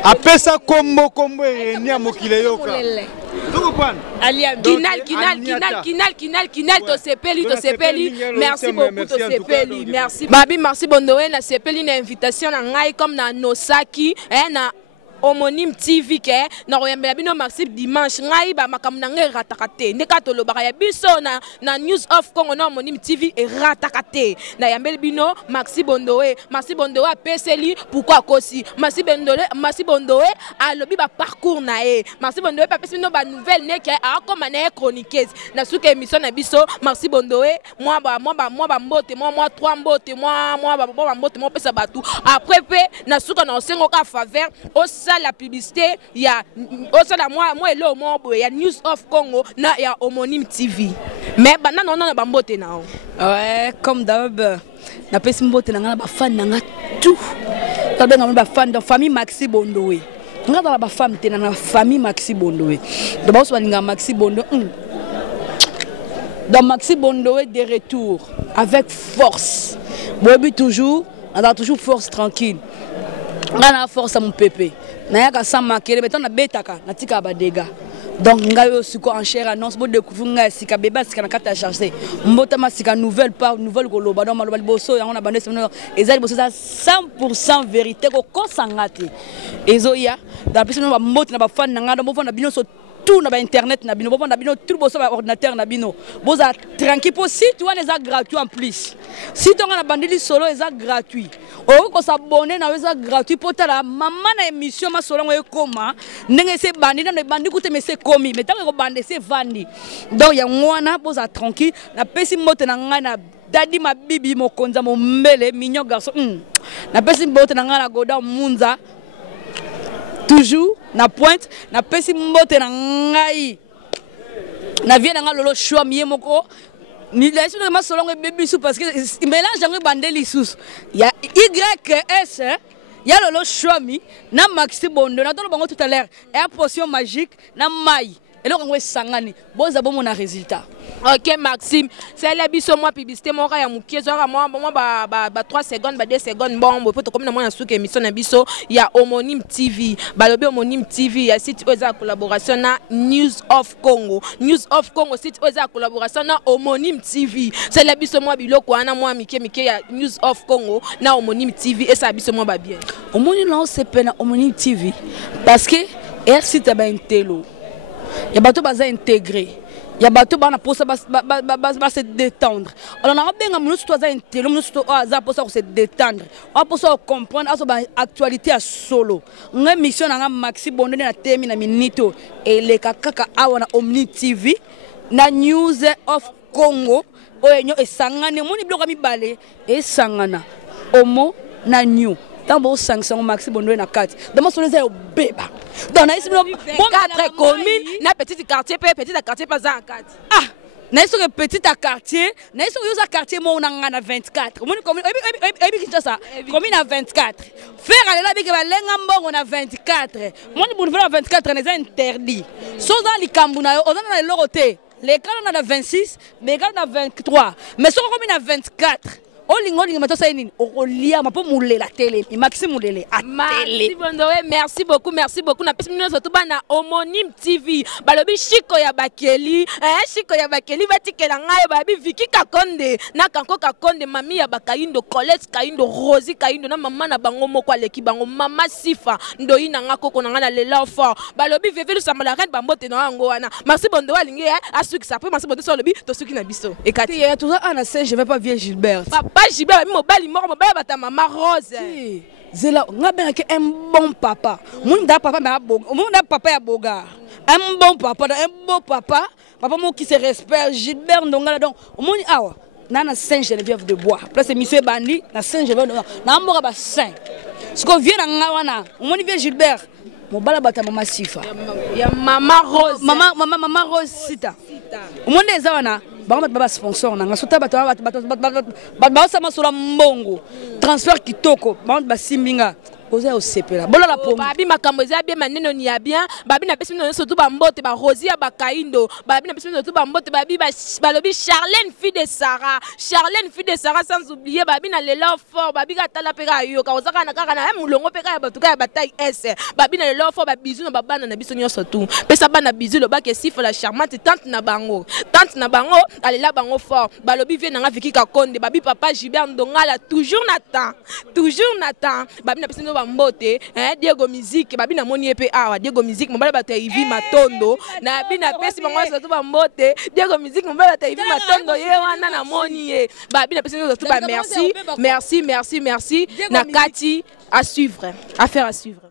Après ça combo ni a mokile yoka. Kinal to sepeli merci beaucoup to sepeli merci babi merci Bondowe na sepeli na invitation na ngai comme na Nosaki na Homonyme TV ke na royambela bino Maxi dimanche ngai ba makamna ngai ratakate ndeka to lobaka ya biso na News of Congo na Homonyme TV et ratakate na yambeli bino Maxi Bondowe peseli pourquoi kosi Maxi Bondowe a lobi ba parcours na e Maxi Bondowe pa peseli no ba nouvelle ne ke a comme na chroniqueuse na suka émission na biso Maxi Bondowe moi ba mbote moi 3 mbote moi ba mbote moi pesa batu après pe na suka na osengo ka faveur la publicité il y a moi et l'homme il y a News of Congo na il y a Homonyme TV mais bana non ba mbote na ouais comme d'hab na pesi mbote na nga ba fan na tout ta benga ba fan de famille Maxi Bondowe nga ba femme te na famille Maxi Bondowe de ba so nga Maxi Bondowe dans Maxi Bondowe de retour avec force bobi toujours on a toujours force tranquille on a force à mon pépé na yaka sans makele mais on a betaka na tika ba dégâts donc ngayo siko en chair annonce bo découvrir nga sika beba sika na kata charger mbota masika nouvelle koloba donc maloba liboso yango na bande semaine ezali boso ça 100% vérité ko kosangate ezoya dans plus na ba mbota na ba fan na nga bo fana bino so tout na ba internet na bino, na bino tout boso ba ordinateur na bino. Boza tranquille pour si tu as les gratuits en plus. Si tu as na bandeli solo les gratuits. O ko s'abonner na les gratuits pour ta maman na émission ma solo ngoy koma ndenge se bandi na bandi koute mais c'est komi mais tant que bandi c'est vandi. Donc ya ngwana boza tranquille na pesi mote na ngai na dadi ma bibi mo konza mo mbele mignon garçon. Na pesi mote na ngai na goda munza. Toujours na pointe na pesi mbote na ngai na vie na nga lolo choix mié moko ni la sur ma solongo bébé sous parce que mélange ngwe bandeli sous ya YS ya lolo choix mi na maxi bondo na tolo bango tout à l'heure et potion magique na mai et là ngwe sangani boza bomo na résultat. Ok Maxime, c'est la biso moi publicité moi ya mukie zo moi ba 3 secondes ba 2 secondes bon faut to comme na moi na souke émission na biso ya Homonyme TV. Balobi Homonyme TV ya site oza collaboration na News of Congo. News of Congo site oza collaboration na Homonyme TV. C'est la biso moi biloko ana moi mike ya News of Congo na Homonyme TV et ça biso moi ba bien. Homonyme là c'est pena Homonyme TV parce que er site ba intelo. Ya bato baza intégré. Il y a bateau bana pour ça se détendre. On a bien nous tous à intello nous tous à pour ça se détendre. On pour ça comprendre actualité à solo. On mission na maxi bonne na termine na minito et les kaka awana Omni TV na News of Congo oyenyo esangane moni bloka mi balé esangana omo na new. Dans vos sanctions maxi bonne na 4. Dans mon soleil beba. Dans na ici 4 communes na petit quartier pas 4. Ah, na ici petit quartier, na ici yo quartier mo na 24. Mon commune ebi kinshasa. Commune na 24. Faire aller là biki ba lenga mbongo na 24. Mon bon faire 24 na interdit. Soza likambu na yo ozana na loroté. Les cas on a 26, mais les cas on a 23. Mais so commune na 24. Merci beaucoup na pesi mino surtout bana Homonyme TV balobi Chiko ya bakeli Chiko ya bakeli batikela ngai babi Vicky Kakonde na Kanko Kakonde mami ya bakaindo Colette Kaindo Rosie Kaindo na mama na bango moko aleki bango mama Sifa ndoyi na ngako ko na lela fort balobi vevelu samala reine bambote na ngo wana merci bondo alingi asuki ça peut merci bondo so lobi to suki na biso ekati ya tout ça ana je vais pas vieux Gilbert Papa Gilbert mobali mort mobali bata mama Rose Zela ngabe ke un bon papa mon da papa mais mon da papa ya boga un bon papa un beau papa mo qui se respecte Gilbert ndongala donc moni awa nana Saint-Geneviève de Bois place monsieur Bandi na Saint-Geneviève na mboka ba saint ce qu'on vient na wana moni vieux Gilbert mobala bata mama Sifa ya mama Rose mama Rose sita monde eza wana baba sponsor na ngasota bato sama sura mbongo transfert kitoko ba simbinga oza osepela bolola po babi makambo eza bien maneno ni ya bien babi na pesi mino surtout ba mbote ba Rosie ba Kaindo babi na pesi mino surtout ba mbote babi balobi Charlène fille de Sarah sans oublier babi na lelo fort babi ka tala peka yo ka ozaka na kaka na mulongo peka ya batuka ya bataille S babi na lelo fort ba bizu na babana na biso nyonso tout pesa bana bizu lo ba ke Sifa la charmante tante na bango alela bango fort balobi vie na nga Vicky Kakonde babi papa Gilbert Ndongala toujours Nathan babi na pesi mbote Diego Musique babi na moni epe awa Diego Musique mobala bata Ivi Matondo na bina pesi bango surtout ba mbote Diego Musique mobala bata Ivi Matondo ye wana na moni ye babi na pesi surtout ba merci na Kati à suivre affaire à suivre